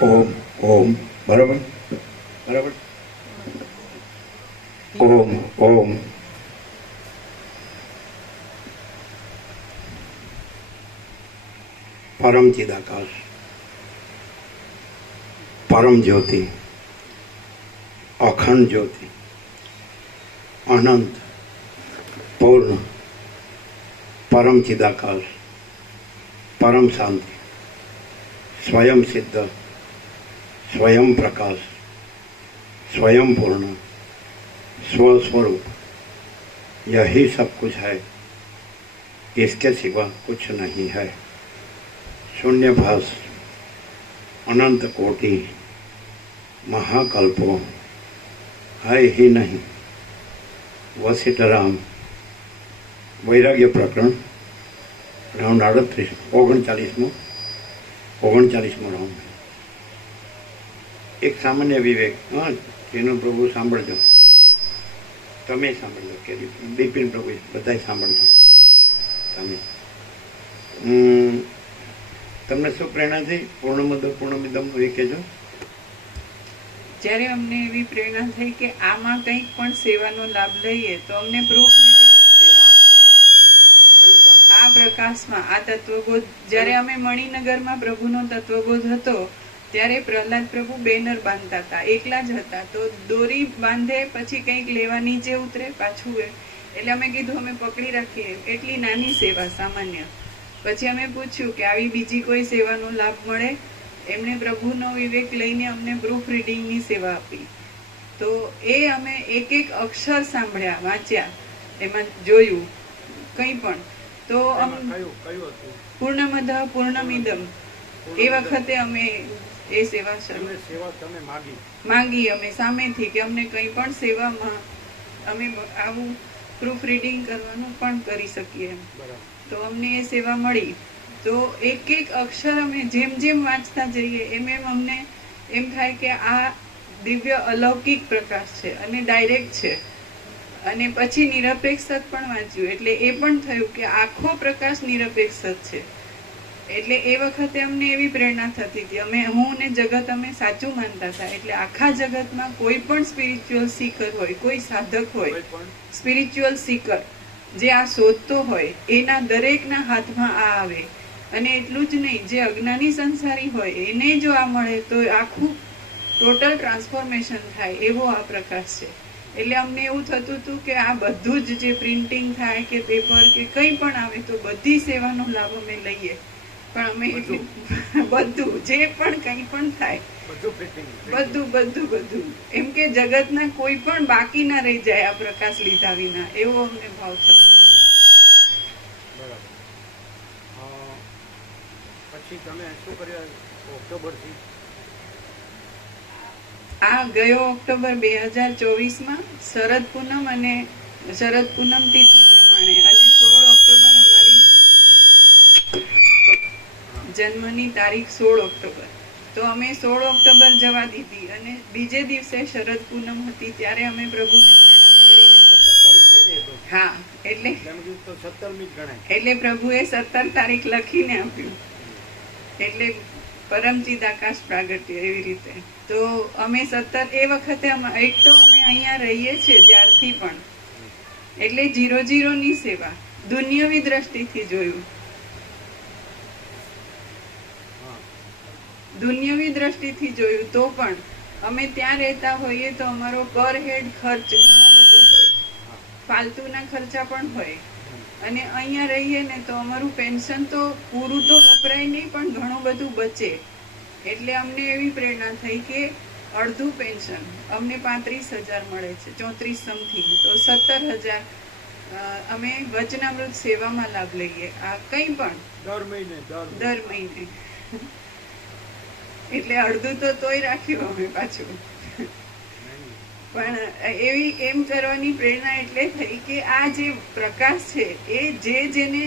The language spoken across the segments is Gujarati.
ओम ओम बराबर बराबर ओम ओम परम चिदाकाश परम ज्योति अखंड ज्योति अनंत पूर्ण परम चिदाकाश परम शांति स्वयं सिद्ध स्वयं प्रकाश स्वयं पूर्ण स्वस्वरूप यही सब कुछ है, इसके सिवा कुछ नहीं है। शून्यभास अनंत कोटि महाकल्पो है ही नहीं। वशिष्ठराम वैराग्य प्रकरण राउंड 39 राउंड एक सामान्य विवेक। हाँ, જેનો પ્રભુ સાંભળજો, તમે સાંભળજો કે બિપિન પ્રભુ બધાય સાંભળજો તમે। તમને શું પ્રેરણા થઈ? પૂર્ણમદ પૂર્ણમિદમ એ કહેજો। જ્યારે અમને એવી પ્રેરણા થઈ કે આમાં કંઈક પણ સેવાનો લાભ લઈએ તો અમને પ્રૂફ રીડિંગની સેવા આ પ્રકાશમાં આ તત્વબોધ જ્યારે અમે મણિનગરમાં પ્રભુનો તત્વબોધ હતો ત્યારે પ્રહલાદ પ્રભુ બેનર બાંધતા હતા, એકલા જ હતા, તો દોરી બાંધે પછી કંઈક લેવા નીચે ઉતરે પાછું એટલે અમે કીધું અમે પકડી રાખીએ, એટલી નાની સેવા સામાન્ય। પછી અમે પૂછ્યું કે આવી બીજી કોઈ સેવાનો લાભ મળે? એમણે પ્રભુનો વિવેક લઈને અમને પ્રૂફ રીડિંગની સેવા આપી। તો એ અમે એક એક અક્ષર સાંભળ્યા, વાંચ્યા, એમાં જોયું કંઈ પણ। તો પૂર્ણમદ પૂર્ણમિદમ એ વખતે અમે એ સેવા માંગી અમે સામેથી કે અમને કંઈ પણ સેવામાં અમે આવું પ્રૂફ રીડિંગ કરવાનું પણ કરી શકીએ, તો અમને એ સેવા મળી। તો એક એક અક્ષર અમે જેમ જેમ વાંચતા જઈએ એમ એમ અમને એમ થાય કે આ દિવ્ય અલૌકિક પ્રકાશ છે અને ડાયરેક્ટ છે। અને પછી નિરપેક્ષત પણ વાંચ્યું એટલે એ પણ થયું કે આખો પ્રકાશ નિરપેક્ષત છે। એટલે એ વખતે અમને એવી પ્રેરણા થતી હતી, અમે હું ને જગત અમે સાચું માનતા હતા। એટલે આખા જગતમાં કોઈ પણ સ્પિરિચ્યુઅલ સીકર હોય, કોઈ સાધક હોય, સ્પિરિચ્યુઅલ સીકર જે આ શોધતો હોય એના દરેકના હાથમાં આ આવે। અને એટલું જ નહીં, જે અજ્ઞાની સંસારી હોય એને જો આ મળે તો આખું ટોટલ ટ્રાન્સફોર્મેશન થાય એવો આ પ્રકાશ છે। એટલે અમને એવું થતું હતું કે આ બધું જ જે પ્રિન્ટિંગ થાય કે પેપર કે કંઈ પણ આવે તો બધી સેવાનો લાભ અમે લઈએ, પણ અમે બધું જે પણ કંઈ પણ થાય બધું બધું બધું એમ કે જગતના કોઈ પણ બાકી ના રહી જાય આ પ્રકાશ લીધા વિના, એવો અમને ભાવ થતો। પછી તમે શું કર્યા ઓક્ટોબરથી? આ ગયો ઓક્ટોબર 2024માં શરદ પૂનમ અને શરદ પૂનમ તિથિ પ્રમાણે અને 16 ઓક્ટોબર અમારી જન્મની તારીખ 16 ઓક્ટોબર. તો અમે 16 ઓક્ટોબર જવા દીધી અને બીજે દિવસે શરદ પૂનમ હતી ત્યારે અમે પ્રભુને પ્રણામ કરી. હા, એટલે પ્રભુએ 17 તારીખ લખીને આપ્યું, એટલે પરમચિદ આકાશ પ્રાગટ્ય એવી રીતે. તો અમે 17 એ વખતે એક તો અમે અહીંયા રહીએ છીએ જ્યારથી પણ, એટલે 00 ની સેવા દુનિયાવી દ્રષ્ટિથી જોયું. દુનિયાવી દ્રષ્ટિથી જોયું તો પણ અમે ત્યાં રહેતા હોઈએ તો અમારો પર હેડ ખર્ચ ઘણો બધો હોય, ફાલતુના ખર્ચા પણ હોય. અને અહીંયા રહીએ ને તો અમારું પેન્શન તો પૂરું તો વપરાય નહીં પણ ઘણું બધું બચે. એટલે અમને એવી પ્રેરણા થઈ કે અડધું પેન્શન અમને 35,000 મળે છે, 34 સમથિંગ, તો 17,000 અમે વચનામૃત સેવામાં લાભ લઈએ. આ કંઈ પણ દર મહિને એટલે અડધું તો તોય રાખ્યું અમે પાછું. પણ એવી એમ કરવાની પ્રેરણા એટલે થઈ કે આ જે પ્રકાશ છે એ જેને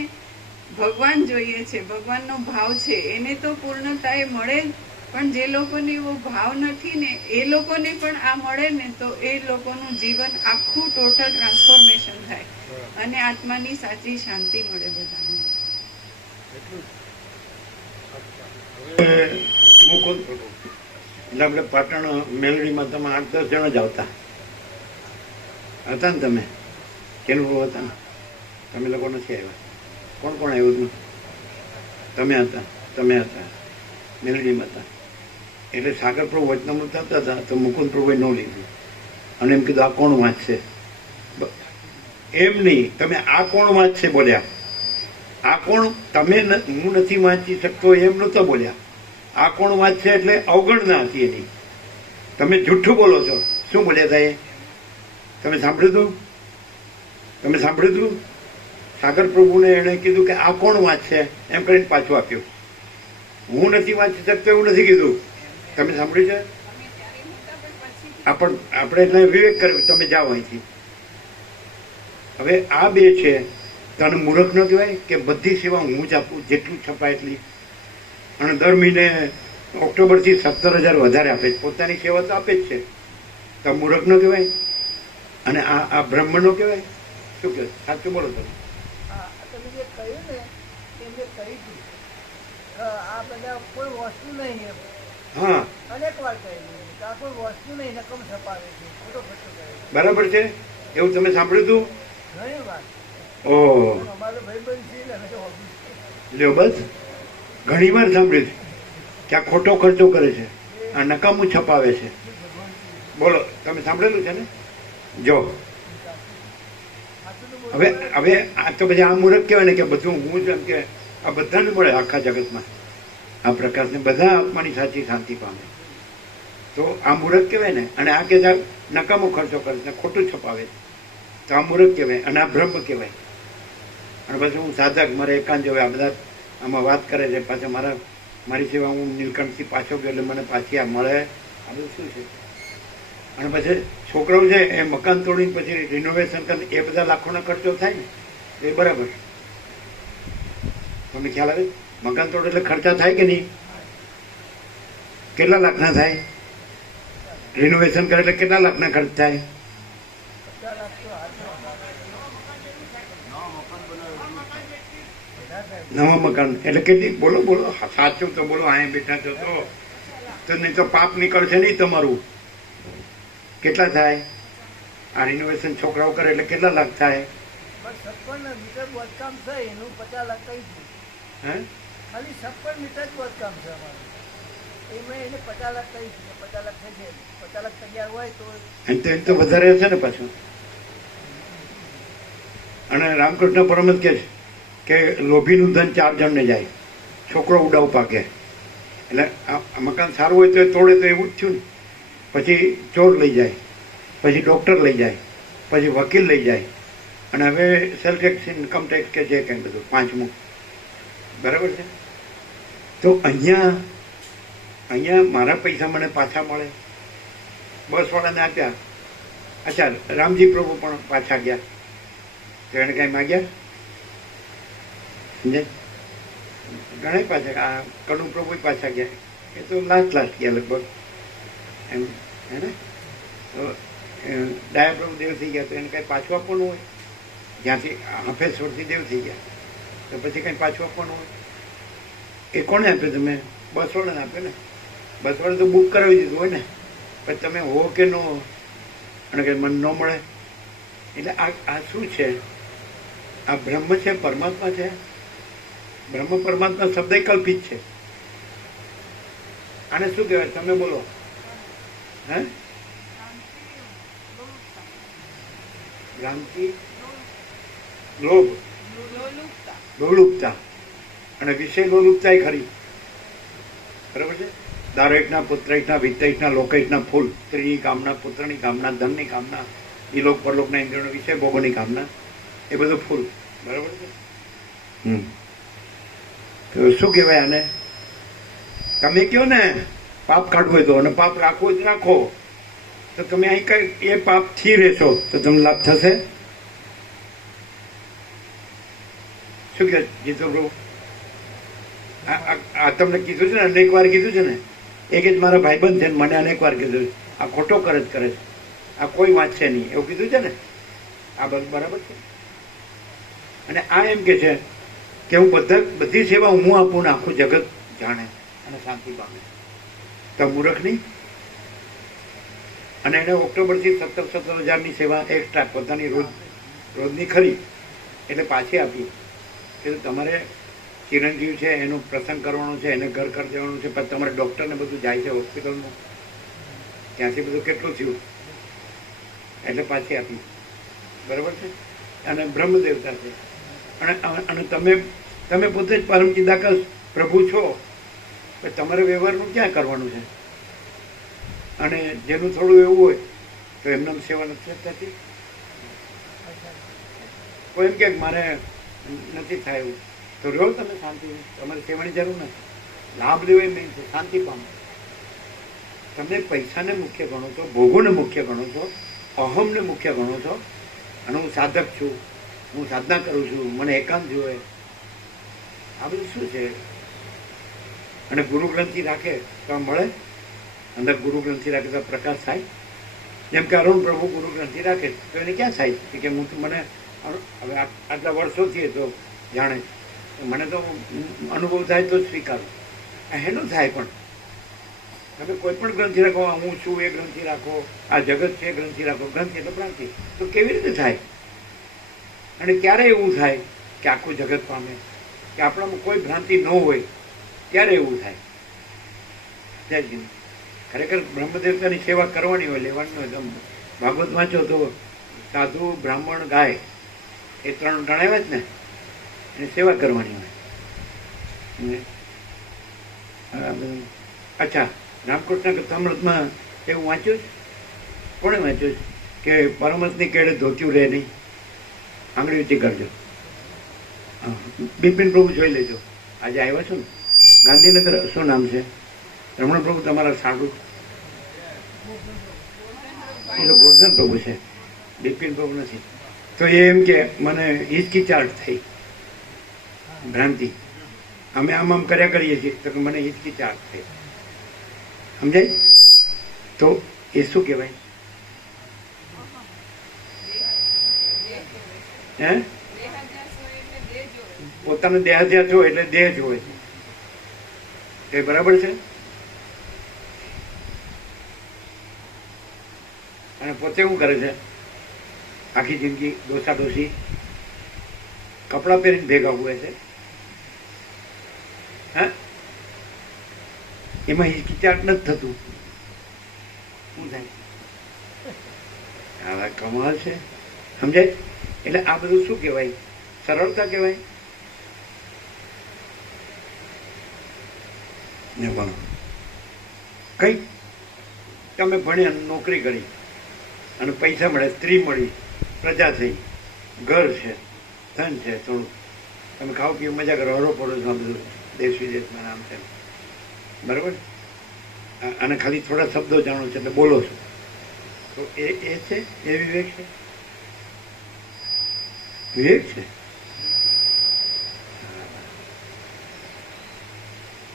ભગવાન જોઈએ છે, ભગવાનનો ભાવ છે, એને તો પૂર્ણતાએ મળે. પણ જે લોકોને એવો ભાવ નથી ને એ લોકોને પણ આ મળે ને તો એ લોકોનું જીવન આખું ટોટલ ટ્રાન્સફોર્મેશન થાય અને આત્માની સાચી શાંતિ મળે બધાને. મુકુંદ પ્રભુ, એટલે આપણે પાટણ મેલડીમાં તમે 8-10 જણા જ આવતા હતા ને? તમે કેનું પ્રભુ હતા ને? તમે લોકો નથી આવ્યા? કોણ કોણ આવ્યું હતું? તમે હતા મેલડીમાં હતા. એટલે સાગર પ્રભુ વચનામૃત આપતા હતા તો મુકુંદ પ્રભુએ ન લીધું અને એમ કીધું આ કોણ વાંચશે? એમ નહીં, તમે આ કોણ વાંચશે બોલ્યા. આ કોણ તમે હું નથી વાંચી શકતો એમ નહોતો બોલ્યા. આ કોણ વાંચશે એટલે અવગણના હતી એની. તમે જુઠ્ઠું બોલો છો. શું બોલ્યા હતા એ? તમે સાંભળ્યું હતું? સાગર પ્રભુને એણે કીધું કે આ કોણ વાંચશે એમ કરીને પાછું આપ્યું. હું નથી વાંચી શકતો એવું નથી કીધું. તમે સાંભળ્યું છે? આપણે એટલે વિવેક કર્યો, તમે જાઓ અહીંથી. હવે આ બે છે, તને મૂર્ખ ન કહેવાય કે બધી સેવા હું જ આપું જેટલું છપાય એટલી, અને દર મહિને ઓક્ટોબરથી 17,000 વધારે આપે છે. પોતાની સેવા તો આપે જ છે. તો મૂર્ખ ન કહેવાય? અને આ બ્રહ્મ નો કહેવાય? શું કહે? સાચું બોલો તમે. તમે જે કહ્યું ને એમને કહી હતું આ બધા કોઈ વસ્તુ નહીં એમ. હા, અનેક વાર કહેલું કે આ કોઈ વસ્તુ નહીં, નકમ છપાવે છે, ખોટો ખર્ચો કરે છે. બરાબર છે. એવું તમે સાંભળ્યું હતું? ઘણી વાર. ઓહ, અમારો ભાઈબંધ છે ને લ્યો બસ ઘણી વાર સાંભળ્યું છે કે આ ખોટો ખર્ચો કરે છે, આ નકામું છપાવે છે. બોલો, તમે સાંભળેલું છે ને? જો હવે આ તો પછી આ મૂર્ખ કહેવાય ને કે બધું હું જ એમ કે આ બધાને મળે આખા જગતમાં આ પ્રકાશને, બધા આત્માની સાચી શાંતિ પામે. તો આ મૂર્ખ કહેવાય ને. અને આ કે નકામો ખર્ચો કરે છે, ખોટું છપાવે છે, તો આ મૂર્ખ કહેવાય અને આ બ્રહ્મ કહેવાય. અને પછી હું સાધક, મારે એકાંત જોવે, આ બધા આમાં વાત કરે છે. પાછા મારી સેવા હું નીલકંઠથી પાછો ગયો એટલે મને પાછી આ મળે. આ બધું શું છે? અને પછી છોકરાઓ છે એ મકાન તોડીને પછી રિનોવેશન કરીને એ બધા લાખોનો ખર્ચો થાય ને, એ બરાબર. તમને ખ્યાલ આવે? મકાન તોડ એટલે ખર્ચા થાય કે નહીં? કેટલા લાખના થાય? રિનોવેશન કરે એટલે કેટલા લાખના ખર્ચ થાય? નવા મકાન એટલે કેટલી? બોલો સાચું તો બોલો. અહીંયા બેઠા છો તો નહીં તો પાપ નીકળશે નહીં તમારું. કેટલા થાય? આ રિનોવેશન છોકરાઓ કરે એટલે કેટલા લાખ થાય? 56 મીટર બાંધકામ છે એનું 50 લાખ કહી દીધું. હે, ખાલી 56 મીટર જ બાંધકામ છે અમારું. એમાં એને 50 લાખ કહી દીધું. 50 લાખ થઈ જાય. 50 લાખ તૈયાર હોય તો એમ તો વધારે હશે ને પાછું. અને રામકૃષ્ણ પરમહંસ કહે છે કે લોભીનું ધન 4 જણને જાય, છોકરો ઉડાવ પાકે. એટલે આ મકાન સારું હોય તો એ તોડે તો એવું જ થયું ને. પછી ચોર લઈ જાય, પછી ડૉક્ટર લઈ જાય, પછી વકીલ લઈ જાય, અને હવે સેલ ટેક્સ, ઇન્કમ ટેક્સ કે જે કંઈ બધું 5મું. બરાબર છે? તો અહીંયા મારા પૈસા મને પાછા મળે બસવાળાને આપ્યા. અચ્છા, રામજી પ્રભુ પણ પાછા ગયા, તો એને કઈ માગ્યા? સમજે? ઘણા પાછા, આ કનુ પ્રભુ પાછા ગયા, એ તો લાસ્ટ ગયા લગભગ એમ, હે ને? તો ડાયા પ્રભુ દેવ થઈ ગયા, તો એને કઈ પાછું આપવાનું હોય? જ્યાંથી હફેશ્વરથી દેવ થઈ ગયા, તો પછી કઈ પાછું આપવાનું હોય? એ કોને આપ્યું? તમે બસવાળાને આપ્યું ને. બસવાળા તો બુક કરાવી દીધું હોય ને, પણ તમે હો કે ન હો, અને કંઈ મન ન મળે. એટલે આ શું છે? આ બ્રહ્મ છે, પરમાત્મા છે. બ્રહ્મ પરમાત્મા શબ્દ કલ્પિત છે. આને શું કહેવાય? તમે બોલો. હે? ભ્રાંતિ, લોભ, લોલુપતા, અને વિષય લોલુપતા ખરી. બરાબર છે? દારેકના પુત્રહિતના વિત્તહિતના લોકહિતના ફૂલ, સ્ત્રીની કામના, પુત્રની કામના, ધનની કામના, ઇલોક પરલોકના ઇન્દ્રિયોનો વિષય, ભોગોની કામના, એ બધું ફૂલ. બરાબર છે? તો શું કહેવાય આને? તમે કહો ને પાપ કાઢવું હોય તો, અને પાપ રાખવું હોય તો રાખો, તો તમે અહીં કઈ એ પાપથી રહેશો તો તમને લાભ થશે? શું કહે જીતો પ્રભુ? આ તમને કીધું છે ને, અનેક વાર કીધું છે ને. એક જ મારા ભાઈબંધ છે, મને અનેક વાર કીધું, આ ખોટો કરે છે, આ કોઈ વાંચશે નહીં, એવું કીધું છે ને. આ બધું બરાબર છે. અને આ એમ કે છે કે હું બધી સેવા હું આપું ને આખું જગત જાણે અને શાંતિ પામે. તો મૂર્ખ નહીં? અને એને ઓક્ટોબરથી 17,000ની સેવા એક્સ્ટ્રા પોતાની રોજની ખરી, એટલે પાછી આપી કે તમારે ચિરંજીવ છે, એનું પ્રસંગ કરવાનો છે, એને ઘર કરી દેવાનું છે, પછી તમારે ડૉક્ટરને બધું જાય છે હોસ્પિટલનું, ત્યાંથી બધું કેટલું થયું, એટલે પાછી આપી. બરાબર છે? અને બ્રહ્મ દેવતા છે. અને તમે પોતે જ પરમ ચિદાકાશ પ્રભુ છો, તમારે વ્યવહારનું ક્યાં કરવાનું છે? અને જેનું થોડું એવું હોય તો એમને સેવા નથી થતી. કોઈ એમ કે મારે નથી થાય એવું, તો રહ્યો તમે શાંતિ, તમારે સેવાની જરૂર નથી. લાભ લેવો એ મેઇન છે, શાંતિ પામો. તમે પૈસાને મુખ્ય ગણો છો, ભોગોને મુખ્ય ગણો છો, અહમને મુખ્ય ગણો છો, અને હું સાધક છું, હું સાધના કરું છું, મને એકાંત જોઈએ. આ બધું શું છે? અને ગુરુ ગ્રંથિ રાખે તો મળે, અંદર ગુરુ ગ્રંથિ રાખે તો પ્રકાશ થાય. જેમ કે અરુણ પ્રભુ ગુરુ ગ્રંથિ રાખે તો એને ક્યાં થાય કે હું તો મને હવે આટલા વર્ષોથી તો જાણે, મને તો અનુભવ થાય તો જ સ્વીકારું. એનું થાય. પણ તમે કોઈ પણ ગ્રંથિ રાખો, હું છું એ ગ્રંથિ રાખો, આ જગત છે એ ગ્રંથિ રાખો, ગ્રંથિ એટલે ભ્રાંતિ, તો કેવી રીતે થાય? અને ક્યારે એવું થાય કે આખું જગત પામે, કે આપણામાં કોઈ ભ્રાંતિ ન હોય, ત્યારે એવું થાય? ખરેખર બ્રહ્મદેવતાની સેવા કરવાની હોય, લેવાની હોય. તમે ભાગવત વાંચો તો સાધુ, બ્રાહ્મણ, ગાય, એ 3 ગણાવ્યા જ ને, એની સેવા કરવાની હોય. અચ્છા, રામકૃષ્ણ કથામૃતમાં એવું વાંચ્યું છે? કોણે વાંચ્યું છે કે પરમહંસની કેળે ધોત્યું રહે નહીં? આંગળી ઊંચી કરજો. બિપિન પ્રભુ જોઈ લેજો, આજે આવ્યા છો ને ગાંધીનગર. શું નામ છે? રમણ પ્રભુ તમારા સાડું, એ તો ગોરધન પ્રભુ છે, બિપિન પ્રભુ નથી. તો એ એમ કે મને હિચકિચાટ થઈ, ભ્રાંતિ, અમે આમ કર્યા કરીએ છીએ, તો મને હિચકિચાટ થઈ. સમજાય? તો એ શું કહેવાય? હે? પોતાનો દેહાધ્યાસ હોય એટલે દેહ જ હોય. એ બરાબર છે? અને પોતે શું કરે છે? આખી જિંદગી ડોસા ડોસી કપડાં પહેરીને ભેગા હોય છે. હા, એમાં હિચકિચાટ નથી થતું. શું થાય? આ કમાલ છે. સમજાય? એટલે આ બધું શું કહેવાય? સરળતા કહેવાય ને. ભણો કઈ તમે ભણ્યા, નોકરી કરી અને પૈસા મળે, સ્ત્રી મળી, પ્રજા થઈ, ઘર છે, ધન છે, થોડું તમે ખાઓ પીઓ, મજા કરો, હરો પડો છો, બધું દેશ વિદેશમાં નામ છે. બરાબર? અને ખાલી થોડા શબ્દો જાણો છો એટલે બોલો છો. તો એ છે, એ વિવેક છે, વિવેક છે.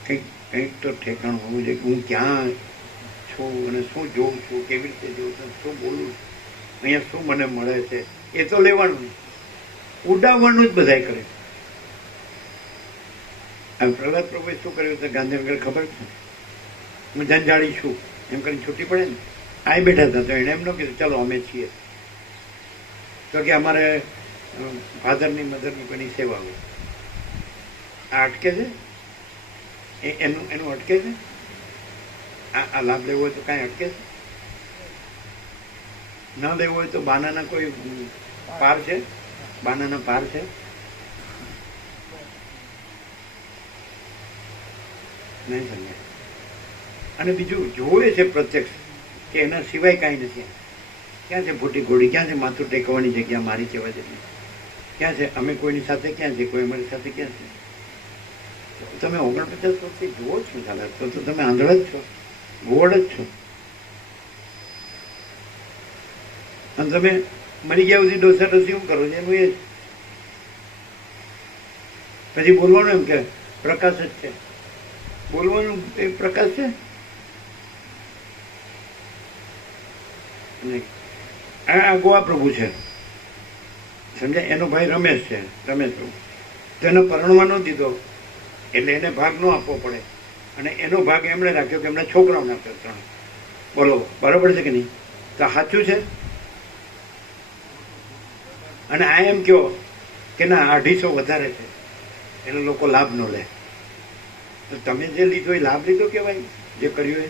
કંઈક તો ઠેકાણું હોવું જોઈએ કે હું ક્યાં છું અને શું જોઉં છું, કેવી રીતે જોઉં છું, શું બોલું છું, અહીંયા શું મને મળે છે, એ તો લેવાનું નહીં. ઉડાવવાનું જ બધાય કરે. આ પ્રહલાદ પ્રભુએ શું કર્યું છે ગાંધીનગર ખબર છે? હું જંજાળી છું એમ કરીને છૂટી પડે ને, આ બેઠા હતા તો એને એમ ન કીધું ચાલો અમે છીએ, તો કે અમારે ફાધરની મધરની કોઈની સેવા હોય. આ અટકે છે? એનું અટકે છે? આ લાભ લેવો હોય તો કાંઈ અટકે છે? ન લેવો હોય તો બાનાના કોઈ પાર છે? બાનાના પાર છે? નહીં સમજાય. અને બીજું જોવે છે પ્રત્યક્ષ કે એના સિવાય કાંઈ નથી. ક્યાં છે ફૂટી ઘોડી? ક્યાં છે માથું ટેકવાની જગ્યા મારી કહેવા જેટલી? ક્યાં છે અમે કોઈની સાથે? ક્યાં છે કોઈ અમારી સાથે? ક્યાં છે? તમે 49 વર્ષથી જુઓ છો ચાલે તો તમે આંધળા જ છો, ગોળ જ છો. અને તમે મરી ગયા સુધી ડોસા ડોસી શું કરો છો એનું એ જ. પછી બોલવાનું એમ કે પ્રકાશ જ છે. બોલવાનું એ પ્રકાશ છે. આ ગોવા પ્રભુ છે, સમજાય? એનો ભાઈ રમેશ છે, રમેશ પ્રભુ. તો એનો પરણવા ન દીધો એટલે એને ભાગ ન આપવો પડે, અને એનો ભાગ એમણે રાખ્યો કે એમણે છોકરાઓને આપ્યો 3. બોલો બરાબર છે કે નહીં? તો સાચું છે. અને આ એમ કહો કે ના 250 વધારે છે એટલે લોકો લાભ ન લે. તો તમે જે લીધો એ લાભ લીધો કહેવાય, જે કર્યું એ.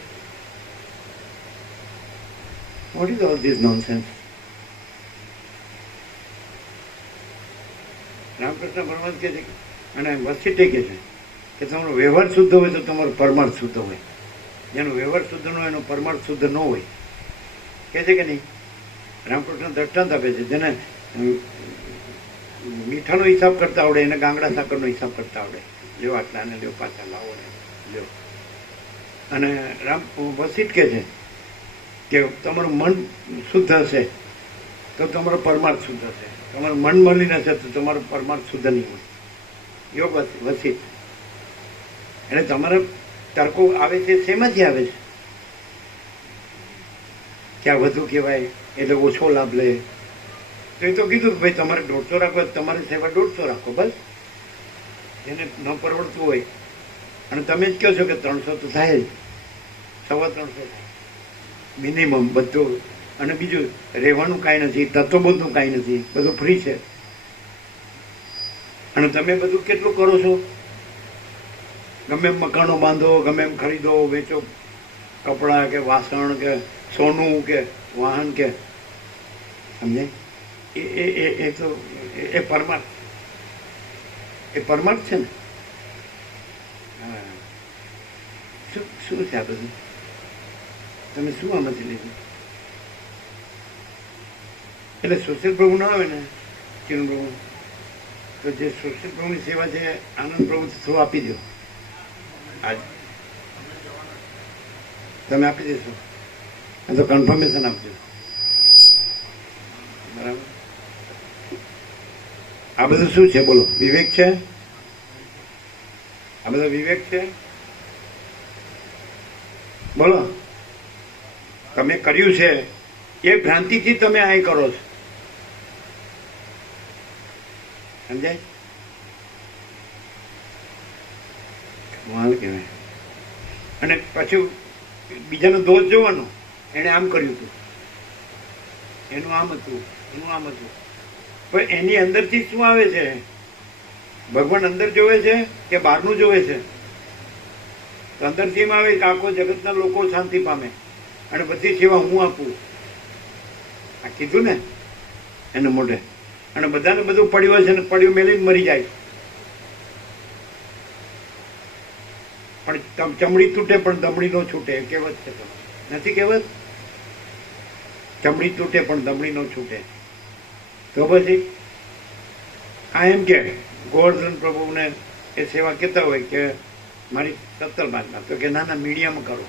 What is all this nonsense? Ramakrishna Paramahansa કહે છે અને વસીટે કહે છે કે તમારો વ્યવહાર શુદ્ધ હોય તો તમારો પરમાર્થ શુદ્ધ હોય. જેનો વ્યવહાર શુદ્ધ ન હોય એનો પરમાર્થ શુદ્ધ ન હોય. કહે છે કે નહીં? રામકૃષ્ણ દ્રષ્ટાંત આપે છે, જેને મીઠાનો હિસાબ કરતા આવડે એને ગાંગડા સાકરનો હિસાબ કરતા આવડે. લ્યો આટલા ને લ્યો પાછા લાવો ને લ્યો. અને રામ વસીટ કહે છે કે તમારું મન શુદ્ધ હશે તો તમારો પરમાર્થ શુદ્ધ હશે. તમારું મન મલિન હશે તો તમારો પરમાર્થ શુદ્ધ નહીં હોય. યોગ વસીટ. એટલે તમારા તર્કો આવે છે શેમાંથી આવે છે? કે આ વધુ કહેવાય એટલે ઓછો લાભ લે. તો એ તો કીધું કે ભાઈ તમારે 150 રાખો, તમારી સેવા 150 રાખો, બસ. એને ન પરવડતું હોય અને તમે જ કહો છો કે 300 તો થાય જ, 350 થાય મિનિમમ બધું. અને બીજું રહેવાનું કાંઈ નથી, તત્વબોધનું કાંઈ નથી, બધું ફ્રી છે. અને તમે બધું કેટલું કરો છો? ગમે એમ મકાનો બાંધો, ગમે એમ ખરીદો વેચો, કપડાં કે વાસણ કે સોનું કે વાહન કે, સમજાય? એ તો એ પરમાર્થ, એ પરમાર્થ છે ને. હા, શું છે આ બધું? તમે શું આમાંથી લીધું? એટલે સુશીલ પ્રભુ ના આવે ને, કિરણ પ્રભુ, તો જે સુશીલ પ્રભુની સેવા છે આનંદ પ્રભુ થ્રુ આપી દો. આજ તમે આપી દેશો તો કન્ફર્મેશન આપજો, બરાબર? આ બધું શું છે બોલો? વિવેક છે? આ બધો વિવેક છે? બોલો. તમે કર્યું છે એ ભ્રાંતિથી તમે આ કરો છો, સમજાય? કમાલ કહેવાય. અને પછી બીજાનો દોષ જોવાનો, એને આમ કર્યું હતું, એનું આમ હતું, એનું આમ હતું. પણ એની અંદરથી શું આવે છે? ભગવાન અંદર જોવે છે કે બહારનું જોવે છે? તો અંદરથી એમ આવે કે આખો જગતના લોકો શાંતિ પામે અને બધી સેવા હું આપું. આ કીધું ને એને મોઢે. અને બધાને બધું પડ્યું હશે ને પડ્યું મેલીને મરી જાય. પણ ચમડી તૂટે પણ દમડી નો છૂટે, કહેવત છે. નથી કહેવત? ચમડી તૂટે પણ દમડી નો છૂટે. તો પછી આ એમ કે ગોવર્ધન પ્રભુને એ સેવા કહેતા હોય કે મારી 70 બાંધના, તો કે ના મીડિયમ કરો.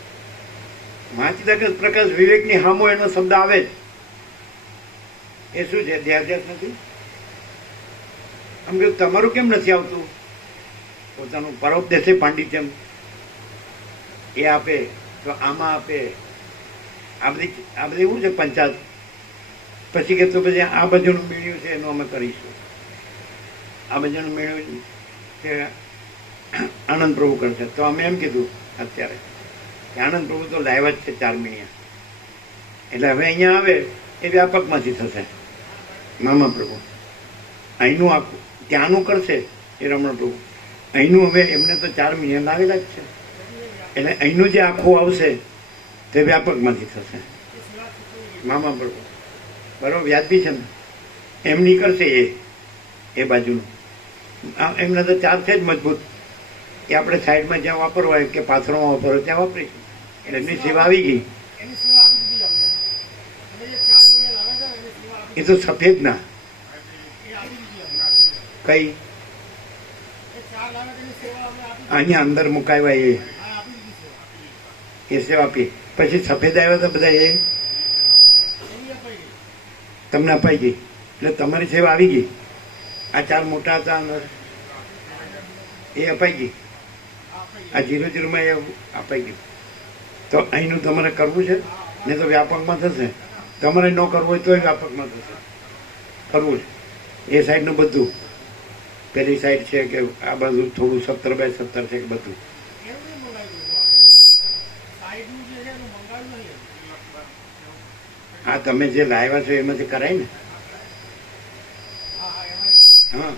મહાચિદાકાશ પ્રકાશ વિવેકની હામો એનો શબ્દ આવે જ. એ શું છે? ધ્યાધ્યાસ નથી. આમ કે તમારું કેમ નથી આવતું? પોતાનું પરોપદેશે પાંડિત્યમ એ આપે તો આમાં આપે. આ બધી એવું છે પંચાયત. પછી કે તો પછી આ બાજુનું મેળ્યું છે એનું અમે કરીશું. આ બાજુનું મેળ્યું છે આનંદ પ્રભુ કરશે. તો અમે એમ કીધું અત્યારે કે આનંદ પ્રભુ તો લાવ્યા જ છે 4 મહિના, એટલે હવે અહીંયા આવે એ વ્યાપકમાંથી થશે. મામા પ્રભુ અહીંનું આખું ત્યાંનું કરશે એ રમણ પ્રભુ. અહીંનું હવે એમને તો 4 મહિના લાવેલા જ છે, એટલે અહીંનું જે આખું આવશે તે વ્યાપકમાંથી થશે. મામા પ્રભુ બરોબર વ્યાજબી છે ને, એમ નીકળશે એ બાજુનું. એમને તો 4 છે જ મજબૂત. એ આપણે સાઈડમાં જ્યાં વાપરવા હોય કે પાથરોમાં વાપરવા ત્યાં વાપરીશું. એટલે એમની સેવા આવી ગઈ. એ તો સફેદ ના કઈ અહીંયા અંદર મુકાવ્યા એ સેવા આપી. પછી સફેદ આવ્યા હતા બધા એ તમને અપાઈ ગઈ, એટલે તમારી સેવા આવી ગઈ. આ 4 મોટા હતા અંદર એ અપાઈ ગઈ. આ 0-0 એ અપાઈ ગયું. તો અહીંનું તમારે કરવું છે ને તો વ્યાપકમાં થશે. તમારે ન કરવું હોય તો વ્યાપકમાં થશે. કરવું છે એ સાઈડનું બધું. પેલી સાઈડ છે કે આ બાજુ થોડું 17x17 છે કે બધું. હા તમે જે લાવ્યા છો એમાંથી કરાય ને. હા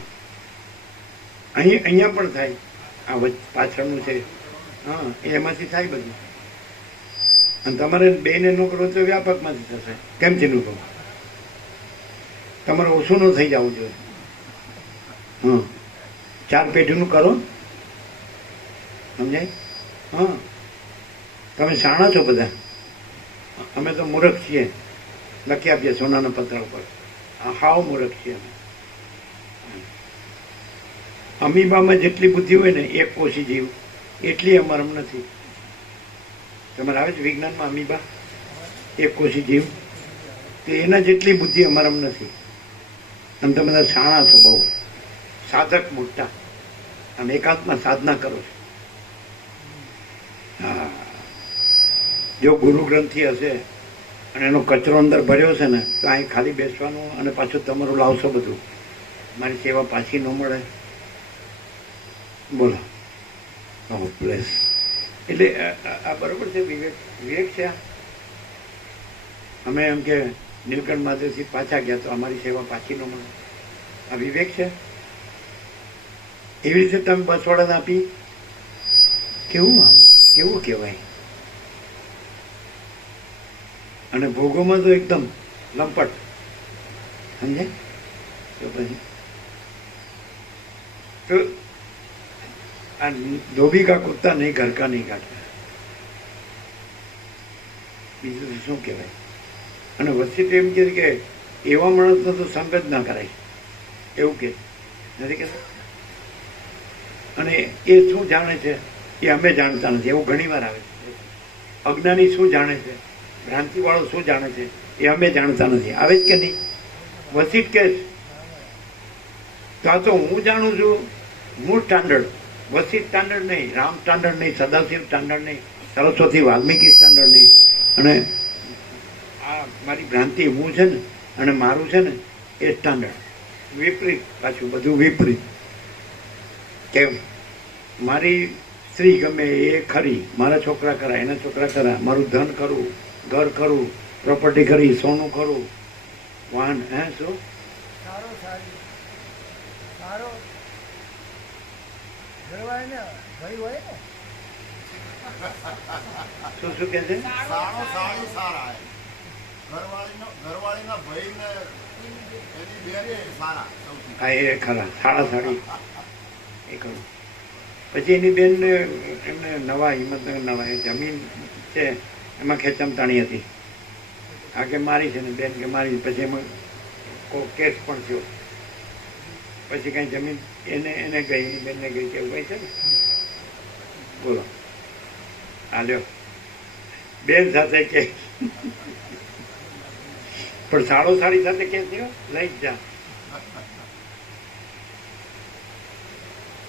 અહીંયા પણ થાય. આ પાછળનું છે હા એમાંથી થાય બધું. અને તમારે બેને નો કરો તો વ્યાપકમાંથી થશે. કેમ છે નું તમારે ઓછું ન થઈ જવું જોઈએ. હા 4 પેઢીનું કરો, સમજાય? હા તમે શાણા છો બધા, અમે તો મૂર્ખ છીએ. લખી આપીએ સોનાના પત્ર ઉપર. હાવ મૂર્ખ છીએ અમે. અમીબામાં જેટલી બુદ્ધિ હોય ને 1 કોશી જીવ એટલી અમારમ નથી. તમારે આવે છે વિજ્ઞાનમાં અમીબા 1 કોશી જીવ, તો એના જેટલી બુદ્ધિ અમારમ નથી. અને તમે બધા શાણા છો, બહુ સાધક મોટા, અને એકાંતમાં સાધના કરો છો. હા જો ગુરુ ગ્રંથિ હશે અને એનો કચરો અંદર ભર્યો છે ને તો અહીં ખાલી બેસવાનું અને પાછું તમારું લાવશો બધું. મારી સેવા પાછી ન મળે. બોલો પ્લેસ. એટલે આ બરોબર છે. વિવેક છે. અમે એમ કે નીલકંઠ મહાદેવથી પાછા ગયા તો અમારી સેવા પાછી ન મળે. આ વિવેક છે. એવી રીતે તમે બસવાળાને આપી. કેવું કહેવાય. અને ભોગોમાં તો એકદમ લંપટ, સમજે? તો પછી તો આ ધોબી કા કુત્તા નહીં, ઘર કા નહીં કાઢતા. બીજું શું કહેવાય? અને વસ્તી એમ કે એવા માણસનો તો સંગ જ ના કરાય એવું કે નથી કહેતા. અને એ શું જાણે છે એ અમે જાણતા નથી, એવું ઘણી વાર આવે છે. અજ્ઞાની શું જાણે છે, ભ્રાંતિવાળો શું જાણે છે એ અમે જાણતા નથી. આવે જ કે નહીં? વસીત કે તો આ તો હું જાણું છું, હું સ્ટાન્ડર્ડ. વસીત સ્ટાન્ડર્ડ નહીં, રામ સ્ટાન્ડર્ડ નહીં, સદાશિવ સ્ટાન્ડર્ડ નહીં, સરસ્વતી વાલ્મીકી સ્ટાન્ડર્ડ નહીં. અને આ મારી ભ્રાંતિ હું છે ને અને મારું છે ને એ સ્ટાન્ડર્ડ. વિપરીત પાછું બધું વિપરીત. કેમ? મારી સ્ત્રી ગમે એ ખરી, મારા છોકરા ખરા, એના છોકરા ખરા, મારું ધન ખરું, ઘર ખરું, પ્રોપર્ટી ખરી, સોનું ખરું, વાહન. હે શું સારો ઘરવાળી ને ભાઈ હોય ને શું શું કે છે? હા એ ખરા. સાડી એ ખરું. પછી એની બેન એમને નવા હિંમતનગર નવા જમીન છે એમાં ખેંચમતાણી હતી. આ કે મારી છે ને બેન કે મારી. પછી એમાં કેસ પણ થયો. પછી કઈ જમીન એને ગઈ, એની બેનને ગઈ કે એવું કઈ છે ને. બોલો આ લ્યો બેન સાથે કે પણ સાડો સાડી સાથે કે લઈ જ જા.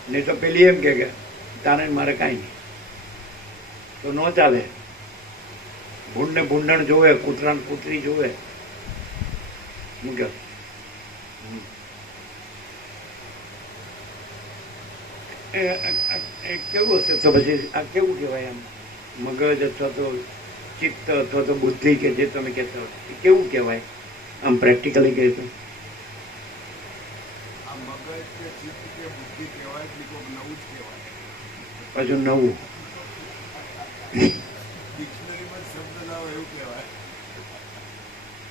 નહીં તો પેલી એમ કે તારે ને મારે કાંઈ નહીં, તો ન ચાલે. ભૂંડ ને ભૂંડણ જોવે, કૂતરા ને કૂતરી જોવે. મૂક્યો કેવું હશે તો પછી આ કેવું કહેવાય? આમ મગજ અથવા તો ચિત્ત અથવા તો બુદ્ધિ કે જે તમે કહેતા હોય એ કેવું કહેવાય આમ પ્રેક્ટિકલી કહે તો? આ મગજ કે ચિત્ત કે બુદ્ધિ કહેવાય કે કોઈક નવું જ કહેવાય. પાછું નવું ડિક્શનરીમાં શબ્દ ના હોય એવું કહેવાય.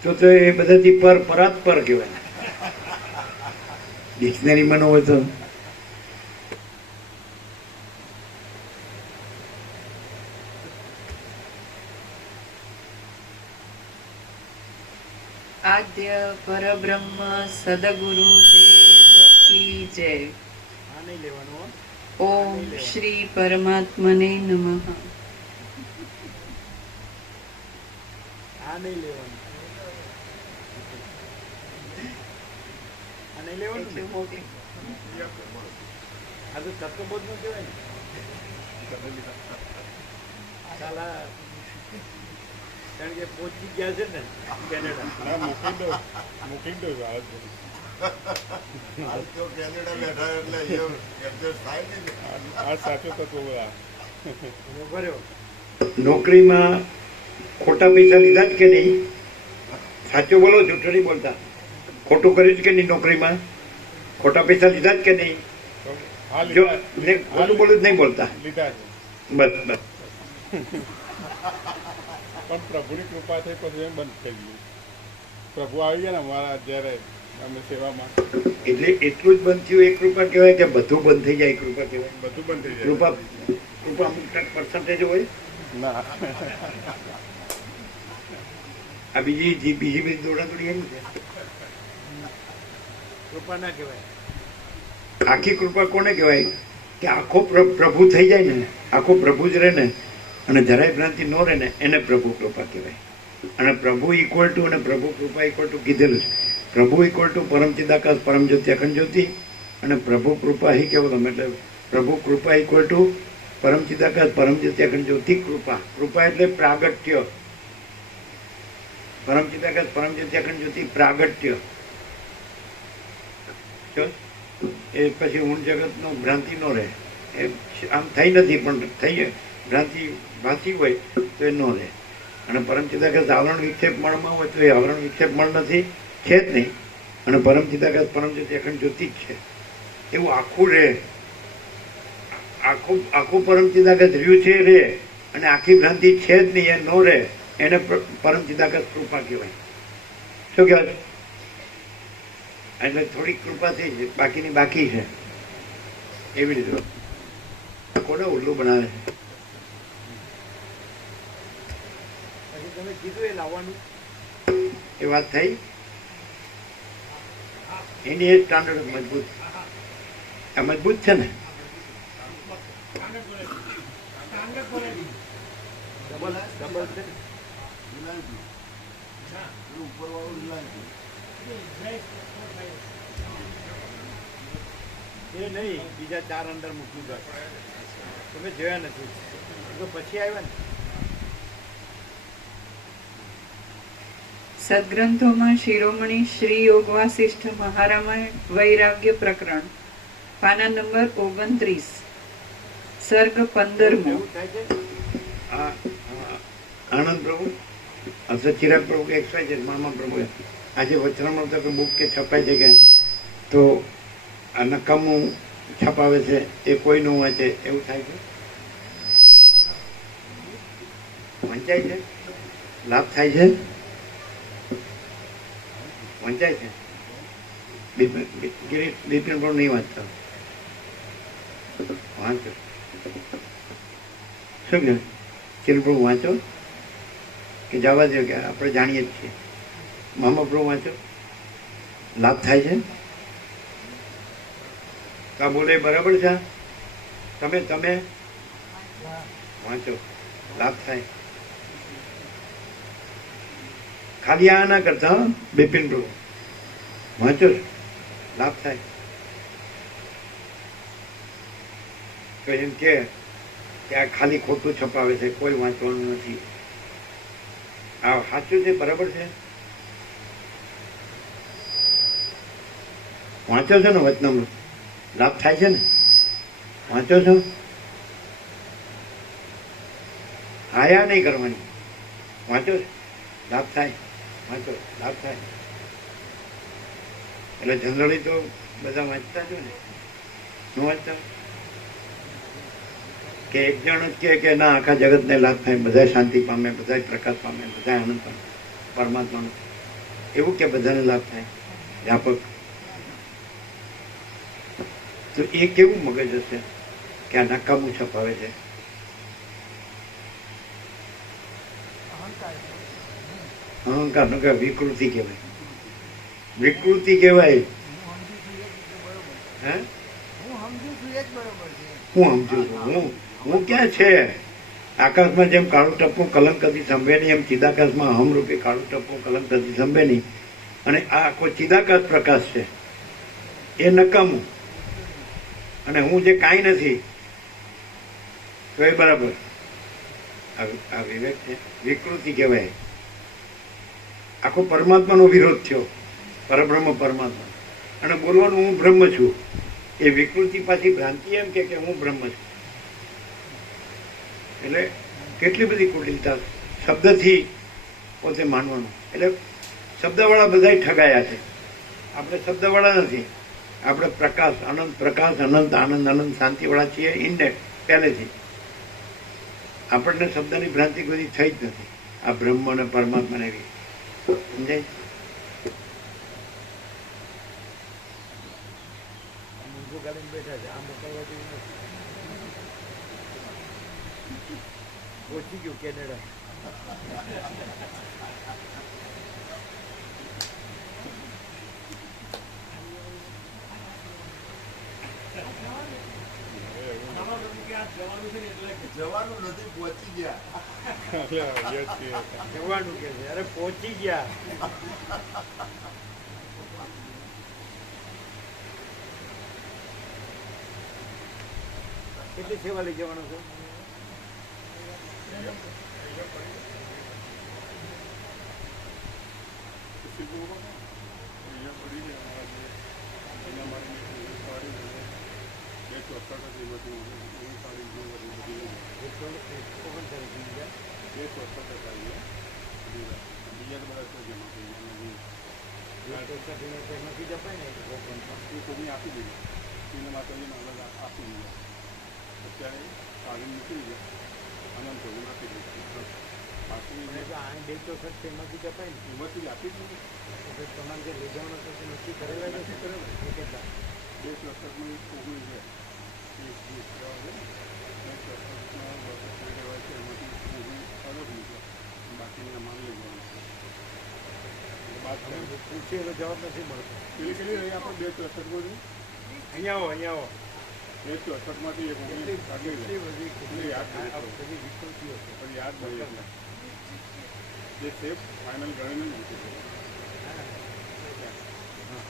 તો એ બધાથી પરાત્પર કહેવાય. ડિક્શનરીમાં ન હોય તો આદ્ય પરબ્રહ્મ સદગુરુ દેવ કી જય. આ નહીં લેવાનું હો. ઓમ શ્રી પરમાત્મને નમઃ. આ નહીં લેવાનું. આ નહીં લેવાનું ને. આ તો તત્વબોધનું કહેવાય ને. સાલા કારણ કે પહોંચી ગયા છે ને કેનેડા. મૂકી દો હાલ તો કેનેડા બેઠા એટલે એડજસ્ટ થાય નહીં ને. આ સાચો તત્વો બધા ભર્યો. નોકરીમાં ખોટા પૈસા લીધા જ કે નહીં? સાચું બોલો, જૂઠું નહીં બોલતા. ખોટું કર્યું જ કે નહીં? નોકરીમાં ખોટા પૈસા લીધા જ કે નહીં? હા જો લીધા ખોટું બોલું જ નહીં બોલતા. લીધા છે. બસ બસ. પણ પ્રભુની કૃપા થઈ પછી એમ બંધ થઈ ગયું. પ્રભુ આવી ગયા ને અમારા જ્યારે અમે સેવામાં, એટલે એટલું જ બંધ થયું એ કૃપા કહેવાય કે બધું બંધ થઈ જાય એ કૃપા કહેવાય? બધું બંધ થઈ જાય. કૃપા કૃપા અમુક પર્સન્ટેજ હોય. ના આ બીજી બધી દોડાદોડી એમ છે. કૃપા ના કહેવાય. આખી કૃપા કોને કહેવાય? કે આખો પ્રભુ થઈ જાય ને, આખો પ્રભુ જ રહે ને અને જરાય ભ્રાંતિ ન રહે ને એને પ્રભુ કૃપા કહેવાય. અને પ્રભુ ઇક્વલ ટુ અને પ્રભુ કૃપા ઇક્વલ ટુ કીધેલું છે. પ્રભુ ઇક્વલ ટુ પરમ ચિદાકાશ પરમ જ્યોતિ અખંડ જ્યોતિ અને પ્રભુ કૃપા હી કેવલમ. એટલે પ્રભુ કૃપા ઇક્વલ ટુ પરમ ચિદાકાશ પરમ જ્યોતિ અખંડ જ્યોતિ કૃપા. કૃપા એટલે પ્રાગટ્ય. પરમ ચિદાકાશ પરમ જ્યોતિ અખંડ જ્યોતિ પ્રાગટ્ય. એ પછી ઊંડ જગતનો ભ્રાંતિ ન રહે. એ આમ થઈ નથી પણ થઈ ભ્રાંતિ ભાસી હોય તો એ ન રહે. અને પરમ ચિદાકાશ આવરણ વિક્ષેપ મળમાં હોય તો એ આવરણ વિક્ષેપ મળ નથી, છે જ નહીં. અને પરમ ચિદાકાશ પરમ જ્યોતિ અખંડ જ્યોતિ જ છે. એવું આખું રહે. આખું પરમ ચિદાકાશ રહ્યું છે રે અને આખી ભ્રાંતિ છે જ નહીં એ ન રહે એને પરમ ચિદાકાશ કૃપા કહેવાય. શું કહેવાય? એટલે થોડીક કૃપા થઈ છે, બાકીની બાકી છે. એવી રીતે કોને ઉલ્લુ બનાવે છે? પછી તમે કીધું એ લાવવાનું. એ વાત થઈ. એની એ સ્ટાન્ડર્ડ મજબૂત. આ મજબૂત છે ને? ડબલ છે ને. Reliance ઉપરવાળું Reliance. એ નહીં, બીજા 4 અંદર મૂકી દો. તમે જોયા નથી તો પછી આવ્યા ને. સદગ્રંથોમાં શિરોમણી શ્રી યોગ વાસિષ્ઠ મહારામાયણ વૈરાગ્ય પ્રકરણ પાના નંબર 29 સર્ગ 15મો. એવું થાય છે. આ આનંદ પ્રભુ અસર ચિરાગ પ્રભુ કે એક્સવાય છે મામા પ્રભુ આજે વચનામૃત કે બુક કે છપાય છે કે તો આ નકામું છપાવે છે એ કોઈ નું વાંચે એવું થાય છે? વંચાય છે? લાભ થાય છે? વંચાય છે? બિપિન પ્રભુ નહીં વાંચતા? વાંચો. શું કે ચિરાગ પ્રભુ વાંચો કે જવા દો કે આપણે જાણીએ જ છીએ? મામા પ્રભુ વાંચો. લાભ થાય છે? તો આ બોલે બરાબર છે? તમે વાંચો, લાભ થાય. ખાલી આ ના કરતા હો, બિપિન પ્રભુ વાંચો લાભ થાય. તો એમ કે આ ખાલી ખોટું છપાવે છે, કોઈ વાંચવાનું નથી. આ સાચું છે, બરાબર છે. વાંચો છો ને વચનામૃત, લાભ થાય છે ને? વાંચો છો? આયા નહીં કરવાની, વાંચો, લાભ થાય. વાંચો, લાભ થાય. એટલે જનરલી તો બધા વાંચતા જ હોય ને, શું વાંચતા? કે એક જણ જ કે ના આખા જગતને લાભ થાય, બધા શાંતિ પામે, બધા પ્રકાશ પામે, બધા આનંદ પામે પરમાત્માનો, એવું કે બધાને લાભ થાય વ્યાપક. તો એ કેવું મગજ હશે કે આ નકામું છપાવે છે? અહંકાર નો કે વિકૃતિ કહેવાય, વિકૃતિ કહેવાય. હે, હું સમજુ છું એ જ બરોબર છે. હું સમજુ છું, હું ક્યાં છે? આકાશમાં જેમ કાળું ટપકું કલંક કદી સંભે નહીં, એમ ચિદાકાશમાં અહમરૂપી કાળું ટપકું કલંક કદી સંભે નહીં. અને આ આખો ચિદાકાશ પ્રકાશ છે એ નકામું, અને હું જે કાંઈ નથી તો એ બરાબર. આ વિવેક છે, વિકૃતિ કહેવાય. આખો પરમાત્માનો વિરોધ થયો, પરબ્રહ્મ પરમાત્મા, અને બોલવાનું હું બ્રહ્મ છું. એ વિકૃતિ પાછી ભ્રાંતિ એમ કે હું બ્રહ્મ છું. એટલે કેટલી બધી કુટિલતા શબ્દથી પોતે માનવાનું. એટલે શબ્દવાળા બધા ઠગાયા છે, આપણે શબ્દવાળા નથી. આપણે પ્રકાશ અનંત આનંદ અનંત શાંતિવાળા છીએ ઇન્ડેટ પહેલેથી. આપણને શબ્દની ભ્રાંતિ કોઈ થઈ જ નથી. આ બ્રહ્મ અને પરમાત્માને એવી સમજાય. બેઠા છે, આ મોકલવા જેવું નથી. પહોંચી ગયું કેનેડા. જવાનું નથી, પહોંચી ગયા. જવાનું કે છે, અરે પહોંચી ગયા. કેટલી સેવા લઈ જવાનો છો? આપી દીધી એને માતાજીને અલગ આપી દીધા. અત્યારે પાણી નીકળી ગયા, અનંત ભગવાન આપી દીધું. બાકી બે ચોખટ તેમાંથી જપાય ને એમાંથી આપી દીધું. તમારે જે લઈ જવાનો તો નક્કી કરેલા નથી કરેલા કેટલા? બે ચોખટમાં 19 છે, 20 કહેવાય છે. બે ચોખટમાં કહેવાય છે, એમાંથી 19 અલગ નીકળે, બાકીને અમારે લઈ જવાનું છે. બાદ પૂછીએ તો જવાબ નથી મળતો. પેલી કેટલી રહી આપણે? બે ચોખટમાં અહીંયા આવો. બે ચોખટમાંથી એક 19 કાઢી લે. યાદ બધી વિકૃતિઓ છે. પણ યાદ નહીં, જે સેફ ફાઇનલ ગણીને મૂકી.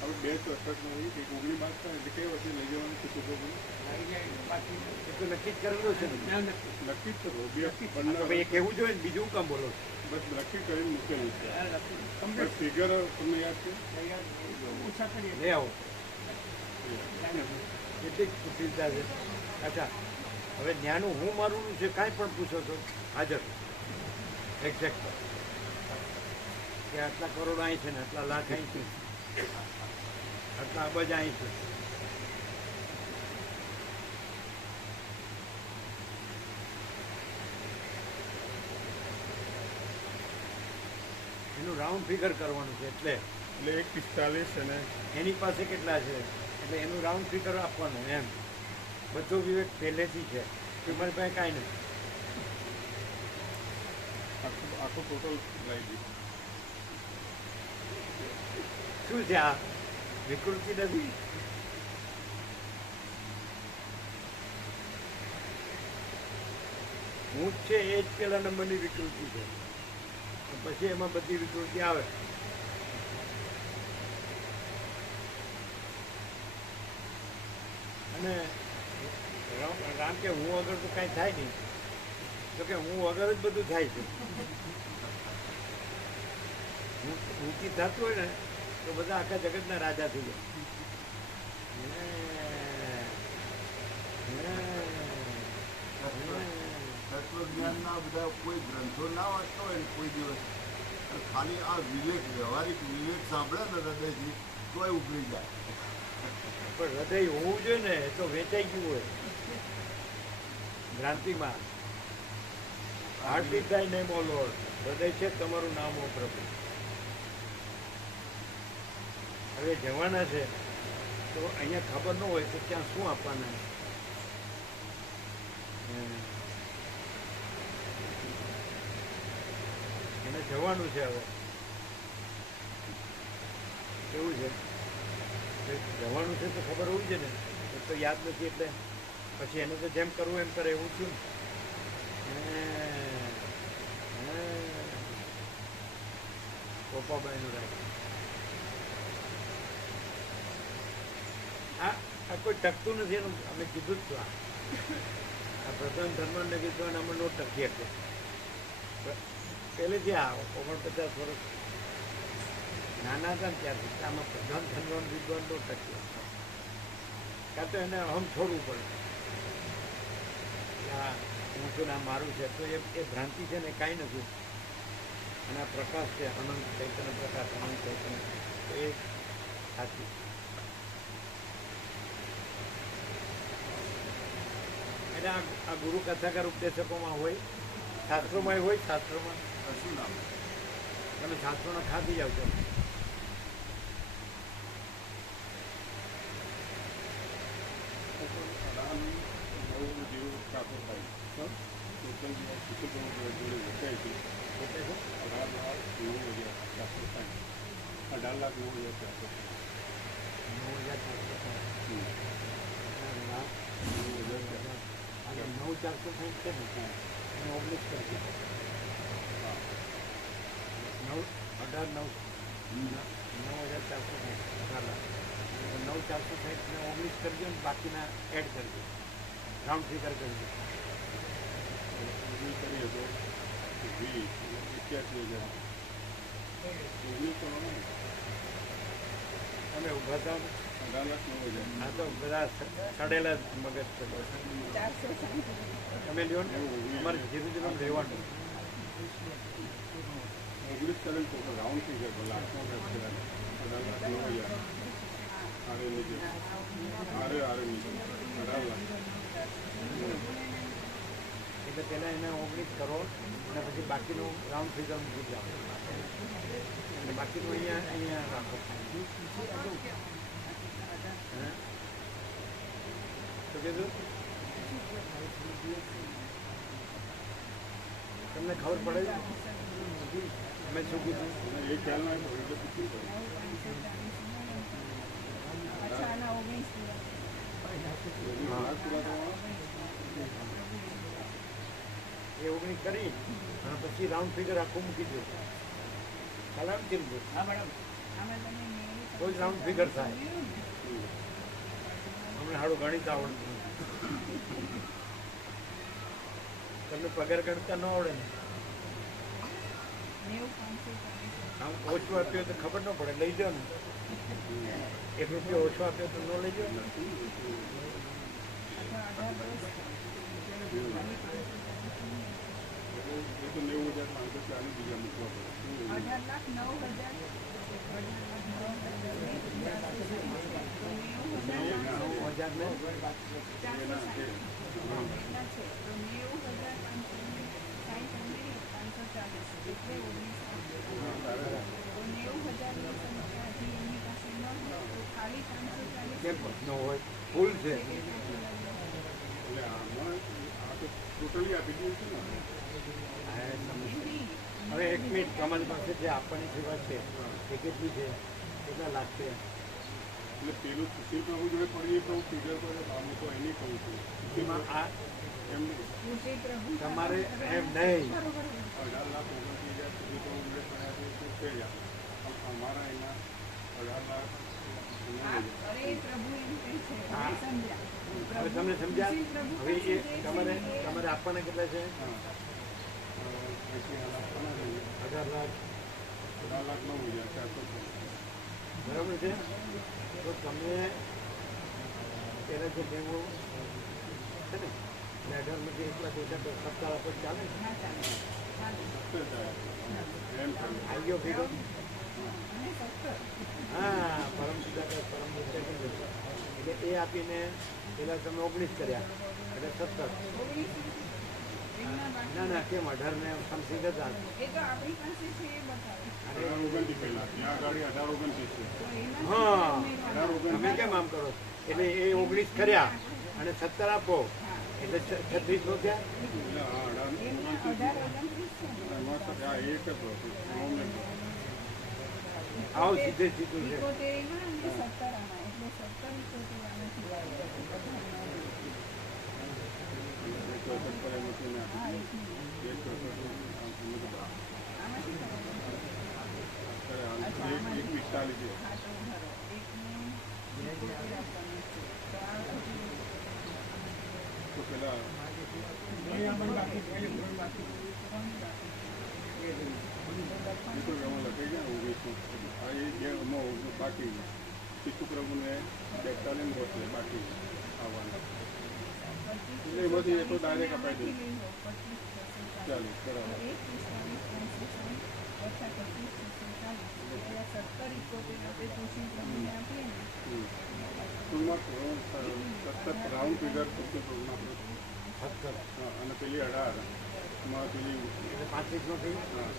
હવે બે ચોખટમાં એક 19 બાદ થાય એટલે કઈ વસ્તુ લઈ જવાનું છે? તો નક્કી જ કરેલું છે ને? નક્કી જ કરો. બે એ કહેવું જોઈએ ને, બીજું કામ બોલો? બસ નક્કી કરીને મૂકેલું છે. ફિગર તમને યાદ છે? લઈ આવો. કેટલી કુટિલતા છે. અચ્છા, હવે જ્ઞાનું હું મારું છે, કાંઈ પણ પૂછો તો હાજર એક્ઝેક્ટ. કે આટલા કરોડ અહીં છે ને આટલા લાખ અહીં છે, આટલા અબજ અહીં છે. એનું રાઉન્ડ ફિગર કરવાનું છે. એટલે 1:45 અને એની પાસે કેટલા છે એટલે એનું રાઉન્ડ ફિગર આપવાનું. એમ બધો વિવેક પહેલેથી છે. તમારી પાસે કાંઈ નથી. આખું ટોટલ લઈ દીધું. શું છે આ? વિકૃતિ નથી. હું જ છે એ જ પેલા નંબરની વિકૃતિ છે. પછી એમાં બધી વિકૃતિ આવે. અને રામ કે હું વગર તો કાંઈ થાય નહીં, તો કે હું વગર જ બધું થાય છે. ઊંચી થતું હોય ને તો બધા આખા જગતના રાજા થઈ જાય. તત્વજ્ઞાનના બધા કોઈ ગ્રંથો ના વાંચતો હોય ને કોઈ દિવસ, ખાલી આ વિવેક, વ્યવહારિક વિવેક સાંભળે ને હૃદયથી તોય ઉભરી જાય. પણ હૃદય હોવું જોઈએ ને, એ તો વેચાઈ ગયું હોય ભ્રાંતિમાં. હાર્ટ ઇઝ થાય નેમ ઓ લોર્ડ, હૃદય છે તમારું નામ ઓ પ્રભુ. હવે જવાના છે તો અહીંયા ખબર ન હોય તો ત્યાં શું આપવાના? એને જવાનું છે. હવે કેવું છે? જવાનું છે તો ખબર હોવી છે ને, એ તો યાદ નથી એટલે પછી એને તો જેમ કરવું એમ કરે એવું થયું. ગોપાબાઈનું રાખ્યું. આ કોઈ ટકતું નથી એનું અમે કીધું જ છું. આ પ્રધાન ધર્મને કીધું અને અમે નો ટકી શકે પહેલેથી. આ 49 વર્ષ નાના હતા ને ત્યારથી આમાં પ્રધાન ધર્મ વિદ્વાન નો ટકી. કાં તો એને અહમ છોડવું પડે. આ હું છું ને આ મારું છે તો એ ભ્રાંતિ છે ને કાંઈ નથી. અને આ પ્રકાશ છે, અનંત ચૈતન્ય પ્રકાશ, અનંત ચૈતન્ય, તો એ સાચું. એટલે આ ગુરુ કથાકાર ઉપદેશકોમાં હોય, શાસ્ત્રોમાં હોય. શાસ્ત્રોમાં શું નામ? તમે શાસ્ત્રોના ખાધી જાવ છો. અને 9,460 છે ને એને 19 કરી દીધો. 9,460 9,460 ને 19 કરી દો ને બાકીના એડ કરી દો, રાઉન્ડ ફિગર કરી દો. કરીએ તો 81,000 તમે ઊભા થાવ. 18,09,000 આ તો બધા સડેલા જ મગજ છે. તમે લ્યો ને, અમારે ધીરે ધીરે રહેવાનું. 19 કરેલ તો રાઉન્ડ ફિગર પર લાખનો 18,09,000 આરે નીચે આરે નીચે 18 લાખ. એટલે પહેલાં એને 19 કરોડ અને પછી બાકીનું રાઉન્ડ ફિગર મૂકી દો. અને બાકીનું અહીંયા રાખો. શું કીધું? તમને ખબર પડે છે અમે શું કીધું? એ ખ્યાલ ના આવ્યો એટલે પૂછ્યું લાખ પૂરા થવા એ 19 કરી અને પછી રાઉન્ડ ફિગર આખું મૂકી દો. કલામ કીધું તો જ રાઉન્ડ ફિગર થાય. અમને સારું ગણિત આવડતું તમને પગાર ગણતા ન આવડે ને. આમ ઓછું આપ્યું તો ખબર ન પડે, લઈ જાઓ ને. 1 રૂપિયો ઓછો આપ્યો તો ન લઈ જાઓ ને. એ તો 90,540 બીજા મૂકવા પડે. 9,000 ન હોય, ફૂલ છે. એટલે આમાં આ તો ટોટલી આપી દીધું છે ને. હવે 1 મિનિટ, તમારી પાસે જે આપવાની સેવા છે એ કેટલી છે, કેટલા લાખ છે? એટલે પેલું સુશીલ પ્રભુ જોડે પડીએ તો હું ફિગર પર આવું તો એની કહું છું. એમાં આ એમ નહીં. તમારે એમ નહીં. 18,29,000 સુધી તો ઉલ્લેખ કર્યા છે તો છે જ આ. પણ અમારા એના 18,09,000. અરે પ્રભુ એમ કહે છે હા. સમજ્યા હવે તમને સમજ્યા? હવે એ તમારે તમારે આપવાના કેટલા છે? હા. 80,000 આપવાના છે. 18 લાખ. 18,09,400. બરાબર છે. તો તમે પહેલાં જે ભેગો છે ને એટલે 18માંથી 1 લાખ ઓછા તો 17 લાખ ચાલે ને? ના ચાલે ચાલે સત્તર થાય. એમ થયું. આવી ગયો ભેગો? અને 17 હા, પરમ પિતા પરમ પૂજ્ય કીધું. એટલે એ આપીને પેલા તમે 19 કર્યા એટલે 17. એમના બાકી ના ના કેમ 18 ને સમથિંગ હતા. એ તો આપણી પાસે છે એ બતાવે 18,29 પહેલા. ત્યાં આગળ 18,29 છે. તો એમાં હા. ઉમેરવાનું. તમે કેમ આમ કરો? એટલે એ 19 કર્યા અને 17 આપો એટલે 36 નો થયા. એટલે હા, એમાં 18,29 18-29 છે ને એમાં તો આ એક જ હતું. નોમિનલ. આવો સીધે સીધું છે. 71 એમાં અને 17 આમાં એટલે 17 આમાંથી આવે. એક ચોસઠ પર એમાંથી મેં હા આપી એક મિનિટ. દીધું. એક ચોસઠ એમ તો બરાબર. આમાંથી કરવાનું. અત્યારે હાલ એક 45 છે. હા તો ઉધારો એકને 71 આપવાનું છે તો આ તો પેલા એ તો એમાં લખાઈ ગયા 19. આ એ જે એમાં બાકી શિશુ પ્રભુને 42 વર્ષે બાકી આવવાના. એટલે એમાંથી એ તો ડાયરેક્ટ અપાઈ દે. 40 બરાબર. ટૂંકમાં સતત રાઉન્ડ ફિગર ફક્ત ટૂંકમાં 17 અને પેલી 18 માં પેલી એટલે 35 નો થઈ. હા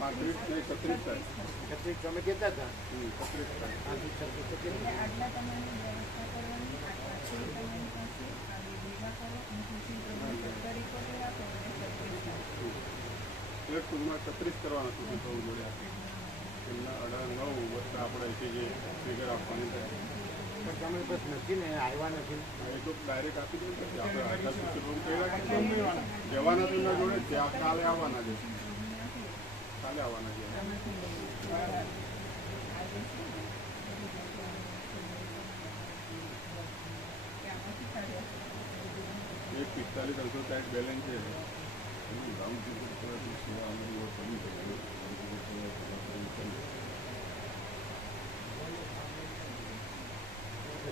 35 નહીં 36 થાય. 36 તમે કહેતા હતા. 36 થાય. 35 36 તો કેટલી? આટલા તમારી વ્યવસ્થા કરવાની આટલા છે તમારી પાસે આ બે ભેગા કરો અને સુશીલ પ્રભુને 17 ઇકોતેર આપો અને 36 થાય. એટલે ટૂંકમાં 36 કરવાના સુધી થવું જોડે એમના 18 9 વસ્તુ આપણે અહીંથી જે ફિગર આપવાની થાય. પણ તમે બસ નથી ને આવ્યા નથી. એ તો ડાયરેક્ટ આપી દઉં કે આપણે આધાર શિક્ષણ પહેલા જવાના તો એમના જોડે ત્યાં કાલે આવવાના છે. કાલે આવવાના છે. એક 45,360 બેલેન્સ છે. રાઉન્ડ ફિગર કરવાથી સેવા અમલી પડી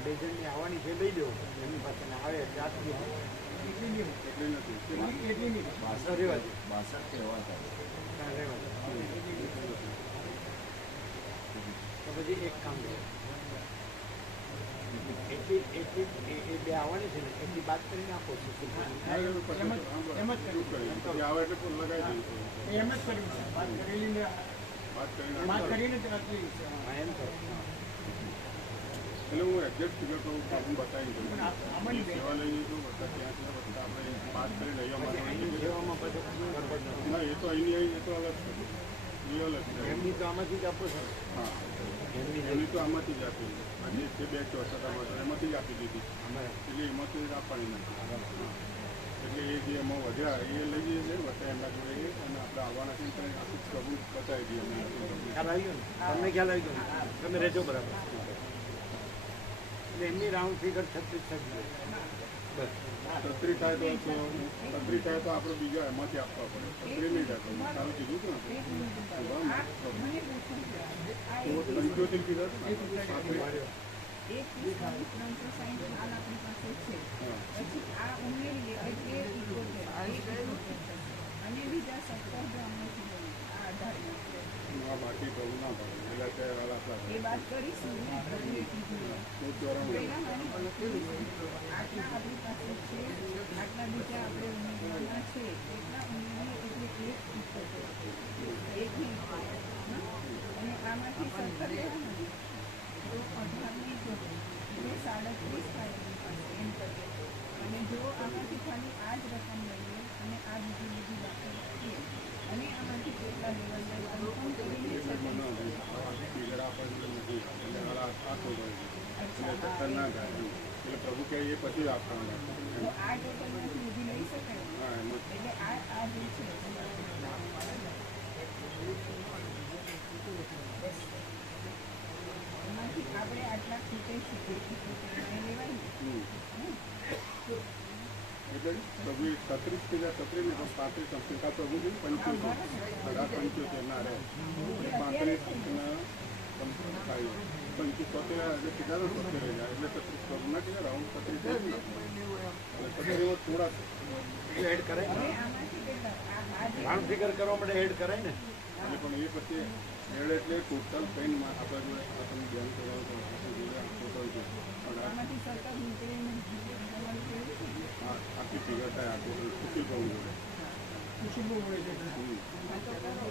બે જણની આવવાની છે લઈ લો એમની પાસે આવે એટલે આપી દો. એટલી નથી. રહેવા દો. 62 કહેવા હતા. ના, રહેવા દો. તો પછી એક કામ કરો એટલી એ બે આવવાની છે ને એટલી બાદ કરીને આપો છો. આવે એટલે લગાવી દઈશું. વાત કરીને એમ કરો. એટલે હું એક્ઝેક્ટ ફિગર તો હું બતાવી દઉં. સેવા લઈ લીધું બધા ત્યાં છે બધા આપણે વાત કરી લઈએ અમારે. સેવામાં પછી ગડબડ નથી. ના એ તો અહીંની અહીં એ તો અલગ છે. એ અલગ છે. એમની તો આમાંથી જ આપો છો ને. હા એમની એની તો આમાંથી જ આપી. આજે જે 2 ચોસઠ અમારે એમાંથી જ આપી દીધી. અમારે એટલે એમાંથી જ આપવાની નથી. હા. એટલે એ જે એમાં વધ્યા એ લઈ જઈએ છીએ બધા એમના જોડે અને આપણે આવવાના છે ત્યાં આખું પ્રભુ બતાવી દઈએ અમે. ખ્યાલ આવી ગયો ને તમને ખ્યાલ આવી ગયો ને તમે રહેજો બરાબર. એટલે એમની રાઉન્ડ ફિગર 36 થઈ ગઈ. બસ 36 થાય તો 36 થાય તો આપણે બીજા એમાંથી આપવા પડે. 36 નહીં થાય તો સારું કીધું હતું ને. તો 75 કીધા હતા ને. એક 360 હાલ આપણી પાસે છે. પછી આ ઉમેરીએ એટલે 71 અને બીજા 17 જો અમથી આ 18 આ બાકી તો ના પડે. પેલા ત્યાં આપણા એ વાત કરીશું ને પ્રભુએ કીધું તો ચોરાણું. પહેલા મારી આટલા આપણી પાસે છે આટલા બીજા આપણે ઉમેરવાના છે એટલા ઉમેરીએ એટલે એક 71 અને આમાંથી 17 લેવાનું તો 18 નહીં જો 37 થાય એમ કરીએ અને જો આમાંથી ખાલી આ જ રકમ લઈએ અને આ બીજી બધી બાકી રાખીએ અને આમાંથી કેટલા લેવલ કન્ફર્મ કરીને ફિગર આપણને નથી એટલે આખો એટલે સત્તર ના થાય એટલે પ્રભુ કે એ પછી આપવાના તો આ ટોટલમાંથી ઊભી લઈ શકાય હા એમાં એટલે આ જે છે એમાંથી આપણે આટલા ખૂટે છે એ લેવાય એટલે પ્રભુ 36 ને 35 સંસ્કાર પ્રભુ છે 75 ના રહે 35 ના 75 એટલે કેટલા 70 રહી જાય એટલે 36 પ્રભુ ના કેટલા રાઉન્ડ 36 થોડા એડ કરાય ને આમાંથી કેટલા રાઉન્ડ ફિગર કરવા માટે એડ કરાય ને અને પણ એ પછી એડ એટલે ટોટલ પેનમાં આપણા જોડે તમે ધ્યાન કરાવો તો ટોટલ છે પણ આમાંથી સરકાર નીકળે આખી ફિગર થાય આ ટોટલ સુશીલ પ્રભુ જોડે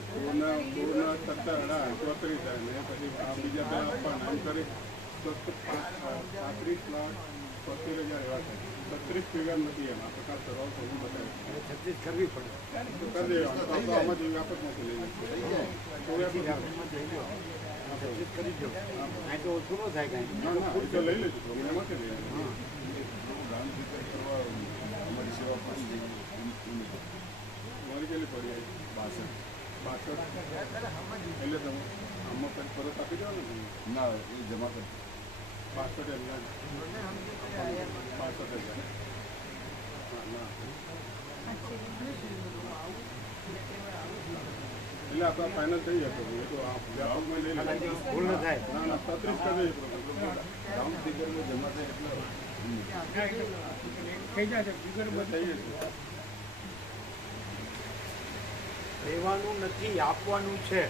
પૂર્ણ 17 થાય ને પછી આ બીજા બે આપવાના એમ કરી 35,70,000 એવા થાય 36 ફિગર નથી એમ આ પ્રકાર સરળ પ્રભુ બતાવે 36 કરવી પડે તો કરી દેવાનું તો આપણે આમાં જોઈએ વ્યાપકમાંથી લઈ લઈએ તો વ્યાપકમાંથી કરી દો અહીં તો ઓછું ન થાય કાંઈ ના ના એ તો લઈ લેજો પ્રભુ એમાંથી લઈ લેજો દાન ફિકર કરવા અમારી સેવા પાછી મારી કેટલી પડી આવી 62 એટલે તમે આમાં કંઈક પરત આપી દો ને ના એ જમા કરી 62,000 62,000 હા ના એટલે આપણે ફાઇનલ થઈ જાય પ્રભુ એ તો આ વ્યાપકમાં લઈ લે ભૂલ ન થાય ના ના 35 કરી દઈએ પ્રભુ રાઉન્ડ ફિગરમાં જમા થાય એટલે થઈ જશે ફિગર થઈ જશે લેવાનું નથી આપવાનું છે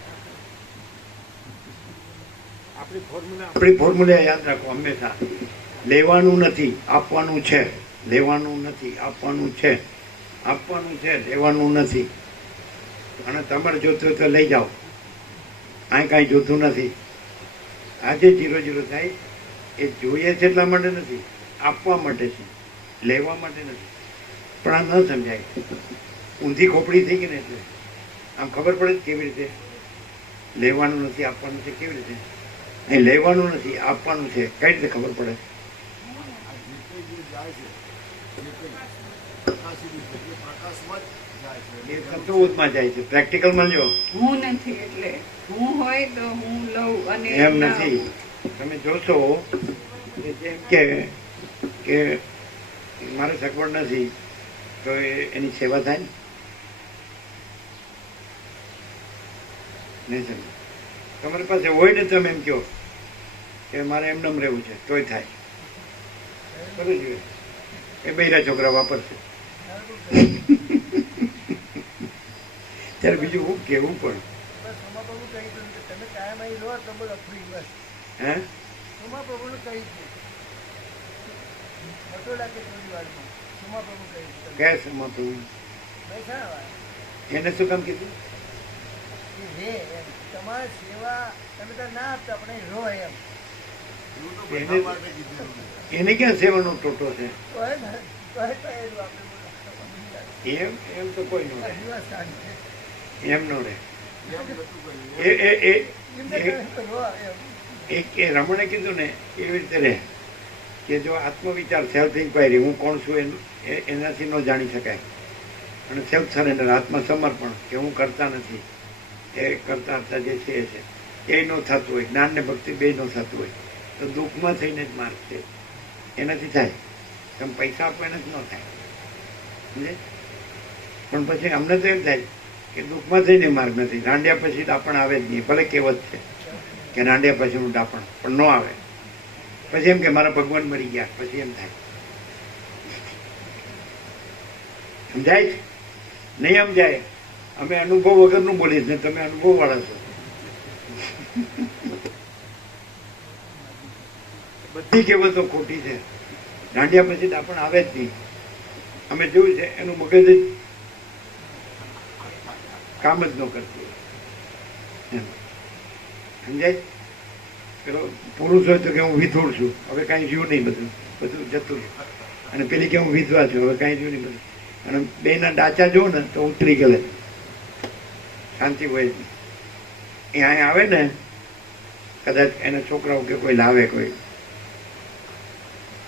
આપણી ફોર્મ્યુલા આપણી ફોર્મ્યુલા યાદ રાખો હંમેશા લેવાનું નથી આપવાનું છે લેવાનું નથી આપવાનું છે આપવાનું છે લેવાનું નથી અને તમારે જોતું હોય તો લઈ જાઓ અહીં કાંઈ જોતું નથી આજે 0-0 થાય એ જોઈએ છે એટલા માટે નથી આપવા માટે છે લેવા માટે નથી પણ આ ન સમજાય ઊંધી ખોપડી થઈ ગઈ ને એટલે આમ ખબર પડે જ કેવી રીતે લેવાનું નથી આપવાનું છે કેવી રીતે અહીં લેવાનું નથી આપવાનું છે કઈ રીતે ખબર પડે આ જે કંઈ જે જાય છે જે કંઈ પ્રકાશી રીતે એટલે પ્રકાશમાં જ જાય છે એ તત્વોમાં જાય છે પ્રેક્ટિકલમાં લ્યો હું નથી એટલે હું હોય તો હું લઉં અને એમ ના નથી તમે જોશો કે જેમ કે મારે સગવડ નથી તો એની સેવા થાય ને નહીં સમજ તમારી પાસે હોય ને તમે એમ કહો કે મારે એમનેમ રહેવું છે તોય થાય કરવું જોઈએ એ બૈરા છોકરા વાપરશે ત્યારે બીજું હું કેવું પણ હે કયા સમાતું એને શું કામ કીધું તમારી સેવા તમે તો ના આપતા પણ એ રો એમ એવું તો બધા માટે કીધેલું છે એને ક્યાં સેવાનો ટોટો છે તો એ ને, તો એ પહેલું આપણે બોલો. એમ એમ તો કોઈ નો રહે દિવસ કાઢે. એમ નો રહે એમ નતું કર્યું એ એ એ એમને એ- કહ્યું તો રો એમ. એ રમણે કીધું ને એવી રીતે રહે કે જો આત્મવિચાર સેલ્ફ ઇન્ક્વાયરી હું કોણ છું એનાથી ન જાણી શકાય અને સેલ્ફ સરેન્ડર આત્મસમર્પણ કે હું કરતા નથી એ કરતા હતા જે છે એ છે એ ન થતું હોય જ્ઞાન ને ભક્તિ બે ન થતું હોય તો દુઃખમાં થઈને જ માર્ગ છે એનાથી થાય તમે પૈસા આપો એનાથી ન થાય સમજે પણ પછી અમને તો એમ થાય કે દુઃખમાં થઈને માર્ગ નથી રાંડ્યા પછી ડાપણ આવે જ નહીં ભલે કહેવત છે કે રાંડ્યા પછીનું ડાપણ પણ ન આવે પછી એમ કે મારા ભગવાન મરી ગયા પછી એમ થાય સમજાય છે નહીં સમજાય અમે અનુભવ વગરનું બોલીશ ને તમે અનુભવ વાળા છો બધી કહેવતો ખોટી છે રાંડ્યા પછી ડાપણ આવે જ નહીં અમે જોયું છે એનું મગજ જ કામ જ ન કરતું એમ સમજાય પેલો પુરુષ હોય તો કે હું વિધોળ છું હવે કાંઈ રહ્યું નહીં બધું બધું જતું રહ્યું અને પેલી કે હું વિધવા છું હવે કાંઈ રહ્યું નહીં બધું અને બેના ડાચા જો ને તો ઉતરી ગયેલા શાંતિ હોય જ નહીં એ અહીંયા આવે ને કદાચ એના છોકરાઓ કે કોઈ લાવે કોઈ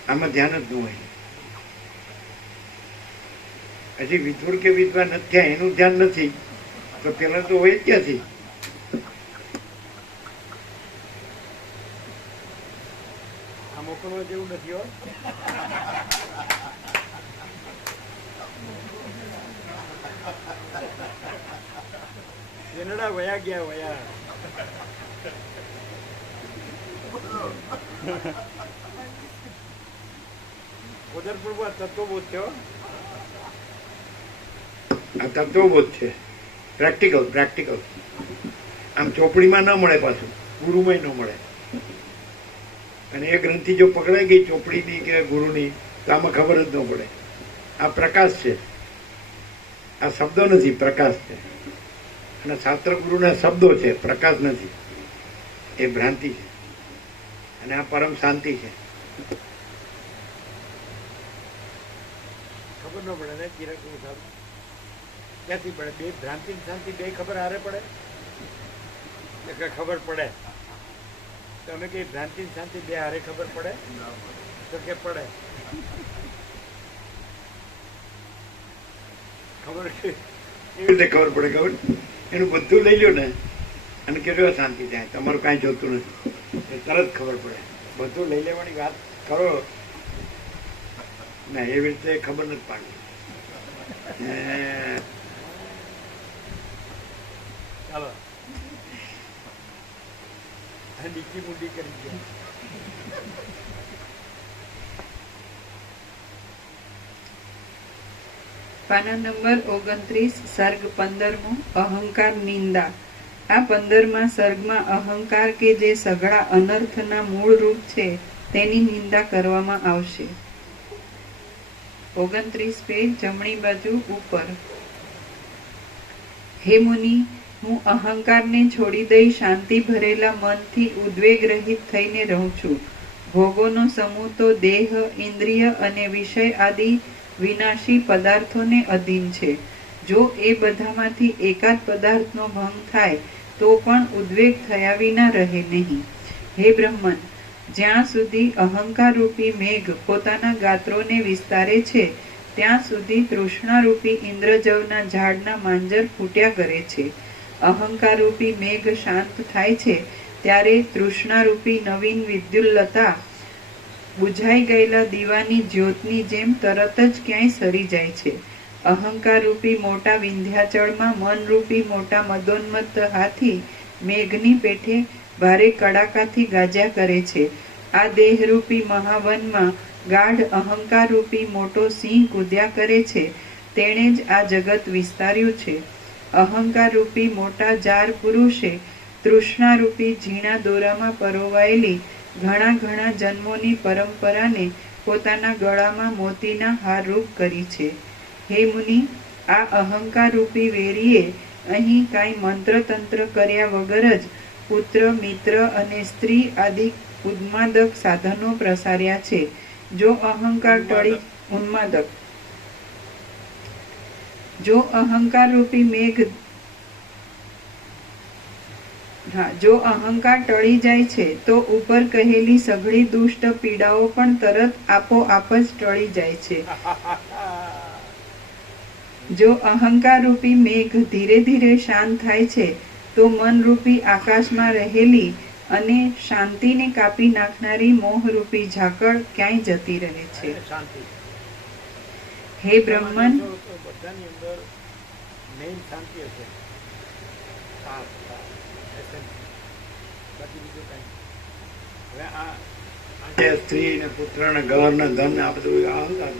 આમાં ધ્યાન જ ન હોય. હજી વિધુર કે વિધવા નથી થયા એનું ધ્યાન નથી તો પેલા તો હોય જ ક્યાંથી? આ મોકલવા જેવું નથી હો. કેનેડા વયા ગયા વયા. ઉદરપુરમાં તત્વબોધ થયો. આ તત્વબોધ છે, પ્રેક્ટિકલ. આમ ચોપડીમાં ન મળે, પાછું ગુરુમાં ન મળે. અને એ ગ્રંથિ જો પકડાઈ ગઈ ચોપડીની કે ગુરુની તો આમાં ખબર જ ન પડે. આ પ્રકાશ છે, આ શબ્દો નથી, પ્રકાશ છે. અને શાસ્ત્ર ગુરુના શબ્દો છે, પ્રકાશ નથી. એ ભ્રાંતિ છે. અને આ પરમ શાંતિ છે. ખબર ન પડે ને ચિરાગ સાહેબ, ક્યાંથી પડે? બે ભ્રાંતિ ને શાંતિ બે ખબર હારે પડે કે ખબર પડે? તમે કઈ ભ્રાંતિ ને શાંતિ બે હારે ખબર પડે તો કે પડે? ખબર એવી રીતે ખબર પડે. ખબર એનું બધું લઈ લો ને અને કેટલો શાંતિ થાય, તમારું કાંઈ જોતું નથી, એ તરત ખબર પડે. બધું લઈ લેવાની વાત કરો ના, એવી રીતે ખબર નથી પાડતી. ચાલો નીચી મુંડી કરી ગયા. પાના નંબર 29, સર્ગ 15મો, અહંકાર નિંદા. આ 15મા સર્ગમાં અહંકાર કે જે સઘળા અનર્થના મૂળ રૂપ છે તેની નિંદા કરવામાં આવશે. 29 પેજ, જમણી બાજુ ઉપર. હે મુનિ, હું અહંકારને છોડી દઈ શાંતિ ભરેલા મનથી ઉદ્વેગ રહિત થઈને રહું છું. ભોગોનો સમૂહ તો દેહ, ઇન્દ્રિય અને વિષય આદિ વિનાશી પદાર્થોને અધીન છે. જો એ બધામાંથી એકાદ પદાર્થનો ભંગ થાય તો પણ ઉદ્વેગ થયા વિના રહે નહીં. હે બ્રહ્મન, જ્યાં સુધી અહંકાર રૂપી મેઘ પોતાના ગાત્રોને વિસ્તારે છે ત્યાં સુધી તૃષ્ણારૂપી ઇન્દ્રજવના ઝાડના માંજર ફૂટ્યા કરે છે. અહંકાર રૂપી મેઘ શાંત થાય છે ત્યારે તૃષ્ણારૂપી નવીન વિદ્યુલ્લતા બુઝાઈ ગયેલા દીવાની જ્યોતની જેમ તરત જ ક્યાંય સરી જાય છે. અહંકાર રૂપી મોટા વિંધ્યાચળમાં મનરૂપી મોટા મદોન્મત્ત હાથી મેઘની પેઠે ભારે કડાકાથી ગાજ્યા કરે છે. આ દેહરૂપી મહાવનમાં ગાઢ અહંકાર રૂપી મોટો સિંહ કૂદ્યા કરે છે. તેણે જ આ જગત વિસ્તાર્યું છે. અહંકાર રૂપી મોટા જાર પુરુષે તૃષ્ણારૂપી ઝીણા દોરામાં પરોવાયેલી ઘણા ઘણા જન્મોની પરંપરાને પોતાના ગળામાં મોતીના હાર રૂપ કરી છે. હે મુનિ, આ અહંકાર રૂપી વેરીએ અહીં કાંઈ મંત્ર તંત્ર કર્યા વગર જ પુત્ર, મિત્ર અને સ્ત્રી આદિ ઉન્માદક સાધનો પ્રસાર્યા છે. જો અહંકાર ટળી જો અહંકાર રૂપી મેઘ જો અહંકાર ટળી જાય છે તો ઉપર કહેલી સઘળી દુષ્ટ પીડાઓ પણ તરત આપોઆપ જ ટળી જાય છે. જો અહંકાર રૂપી મેઘ ધીરે ધીરે શાંત થાય છે તો મનરૂપી આકાશમાં રહેલી અને શાંતિને કાપી નાખનારી મોહરૂપી ઝાકળ ક્યાંય જતી રહે છે. હે બ્રહ્મન, બધાની અંદર મેઇન શાંતિ હશે. સ્ત્રી ને પુત્ર ને ઘર ને ધન ને આ બધું અહંકાર,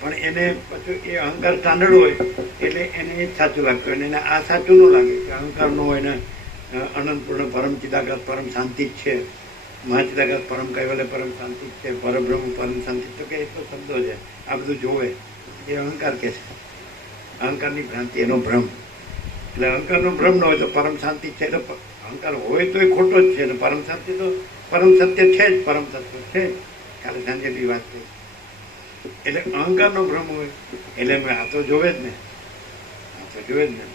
પણ એને પછી એ અહંકાર સ્ટાન્ડર્ડ હોય એટલે એને એ જ સાચું લાગતું હોય. એને આ સાચું ન લાગે કે અહંકાર નો હોય ને અનંતપૂર્ણ પરમ ચિદાકાશ પરમ શાંતિ જ છે, મહાચિદાકાશ પરમ કૈવલ્ય પરમ શાંતિ જ છે, પરબ્રહ્મ પરમ શાંતિ, તો કે એટલો શબ્દો છે. આ બધું જોવે એ અહંકાર કે છે. અહંકારની ભ્રાંતિ, એનો ભ્રમ. એટલે અહંકારનો ભ્રમ ન હોય તો પરમ શાંતિ છે. એટલે અહંકાર હોય તો એ ખોટો જ છે ને પરમ શાંતિ તો પરમ સત્ય છે જ, પરમ તત્વ છે. કાલે સાંજે બી વાત થઈ. એટલે અહંકારનો ભ્રમ હોય એટલે આ તો જોવે જ ને, આ તો જોવે જ ને.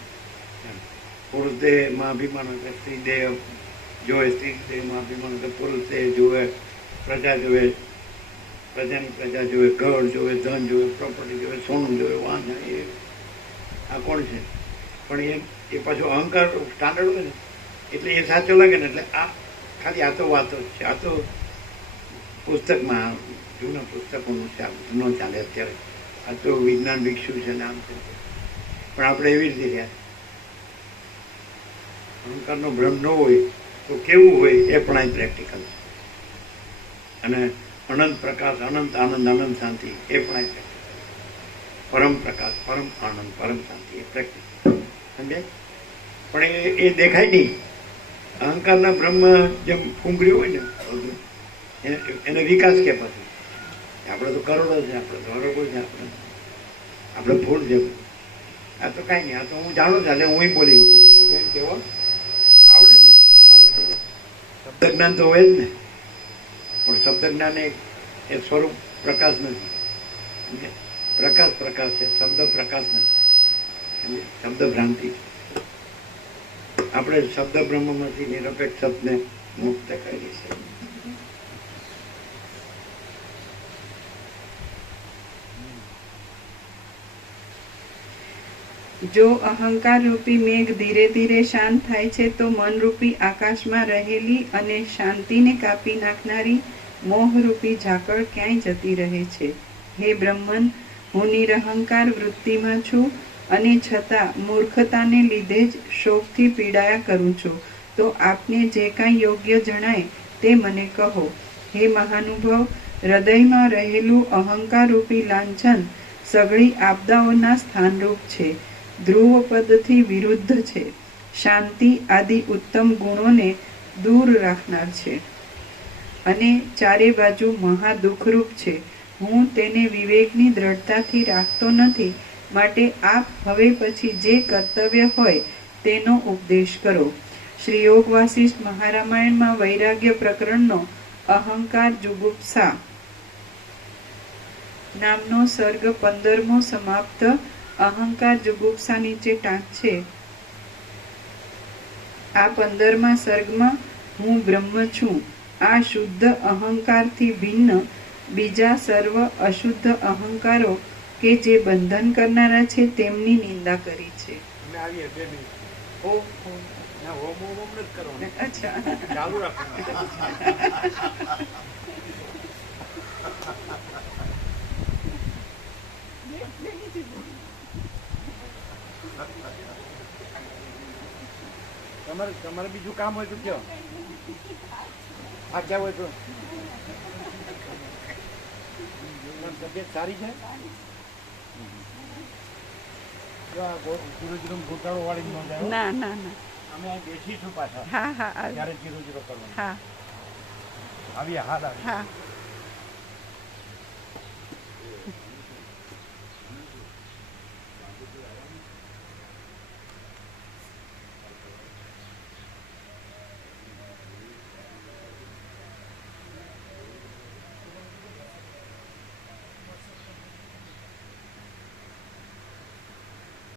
પુરુષ દેહમાં અભિમાન હોય, સ્ત્રી દેહ જોવે, સ્ત્રી દેહમાં અભિમાન હોય, પુરુષ દેહ જોવે, પ્રજા જોવે, પ્રજાની પ્રજા જોવે, ઘર જોવે, ધન જોવે, પ્રોપર્ટી જોવે, સોનું જોવે, વાહન એ આ કોણ છે? પણ એ પાછો અહંકાર સ્ટાન્ડર્ડ હોય ને એટલે એ સાચો લાગે ને એટલે આ ખાલી આ તો વાતો જ છે. આ તો પુસ્તકમાં જૂના પુસ્તકોનું છે, ન ચાલે અત્યારે. આ તો વિજ્ઞાન વિકસ્યું છે ને આમ છે. પણ આપણે એવી રીતે રહ્યા. અહંકારનો ભ્રમ ન હોય તો કેવું હોય એ પણ અહીં પ્રેક્ટિકલ છે. અને અનંત પ્રકાશ, અનંત આનંદ, અનંત શાંતિ એ પણ અહીં પ્રેક્ટિકલ. પરમ પ્રકાશ, પરમ આનંદ, પરમ શાંતિ એ પ્રેક્ટિકલ. સમજાય? પણ એ દેખાય નહીં. અહંકારના બ્રહ્મ જેમ ફૂંગર્યું હોય ને એને વિકાસ કે પછી આપણે તો કરોડો છે, આપણે તો અરબો છે, આપણે ભૂલ છે. આ તો કાંઈ નહીં, આ તો હું જાણું છું એટલે હું બોલી શકું. એમ કેવો આવડે ને, શબ્દ જ્ઞાન તો હોય જ ને. પણ શબ્દ જ્ઞાન એ સ્વરૂપ પ્રકાશ નથી. પ્રકાશ પ્રકાશ છે, શબ્દ પ્રકાશ નથી. શબ્દ ભ્રાંતિ છે. આપણે શબ્દ બ્રહ્મમાંથી નિરપેક્ષ શબ્દને મુક્ત કરી છે. જો અહંકાર રૂપી મેઘ ધીરે ધીરે શાંત થાય છે તો મનરૂપી આકાશમાં રહેલી અને શાંતિને કાપી નાખનારી મોહરૂપી ઝાકળ ક્યાંય જતી રહે છે? હે બ્રહ્મન, હું નિરહંકાર વૃત્તિમાં છું અને છતાં મૂર્ખતાને લીધે જ શોકથી પીડાયા કરું છું. તો આપને જે કાંઈ યોગ્ય જણાય તે મને કહો. હે મહાનુભાવ, હૃદયમાં રહેલું અહંકાર રૂપી લાંછન સઘળી આપદાઓના સ્થાનરૂપ છે, ધ્રુવ પદથી વિરુદ્ધ છે, શાંતિ આદિ ઉત્તમ ગુણોને દૂર રાખનાર છે અને ચારે બાજુ મહા દુઃખરૂપ છે. હું તેને વિવેકની દ્રઢતાથી રાખતો નથી, માટે આપ હવે પછી જે કર્તવ્ય હોય તેનો ઉપદેશ કરો. શ્રી યોગ વાસિષ્ઠ મહારામાયણમાં વૈરાગ્ય પ્રકરણનો અહંકાર જુગુપ્સા નામનો સર્ગ 15મો સમાપ્ત. અહંકાર જુગુપ્સા નીચે ટાંક છે. આ 15મા સર્ગમાં હું બ્રહ્મ છું, આ શુદ્ધ અહંકારથી ભિન્ન બીજા સર્વ અશુદ્ધ અહંકારો કે જે બંધન કરનારા છે તેમની નિંદા કરી છે. અમે આવીએ 2 મિનિટ. હો ના, હોમ હોમ હોમ નથી કરવાનું. અચ્છા, ચાલુ રાખવાનું. તમારે બીજું કામ હોય તો કયો. હા, ક્યાં હોય તો તબિયત સારી છે? જીરો ઘોટાળો વાળી નોંધાય. ના ના ના, અમે અહીં બેસીશું પાછા. હા હા ત્યારે જીરો કરવાનું. હા આવીએ. હા હા.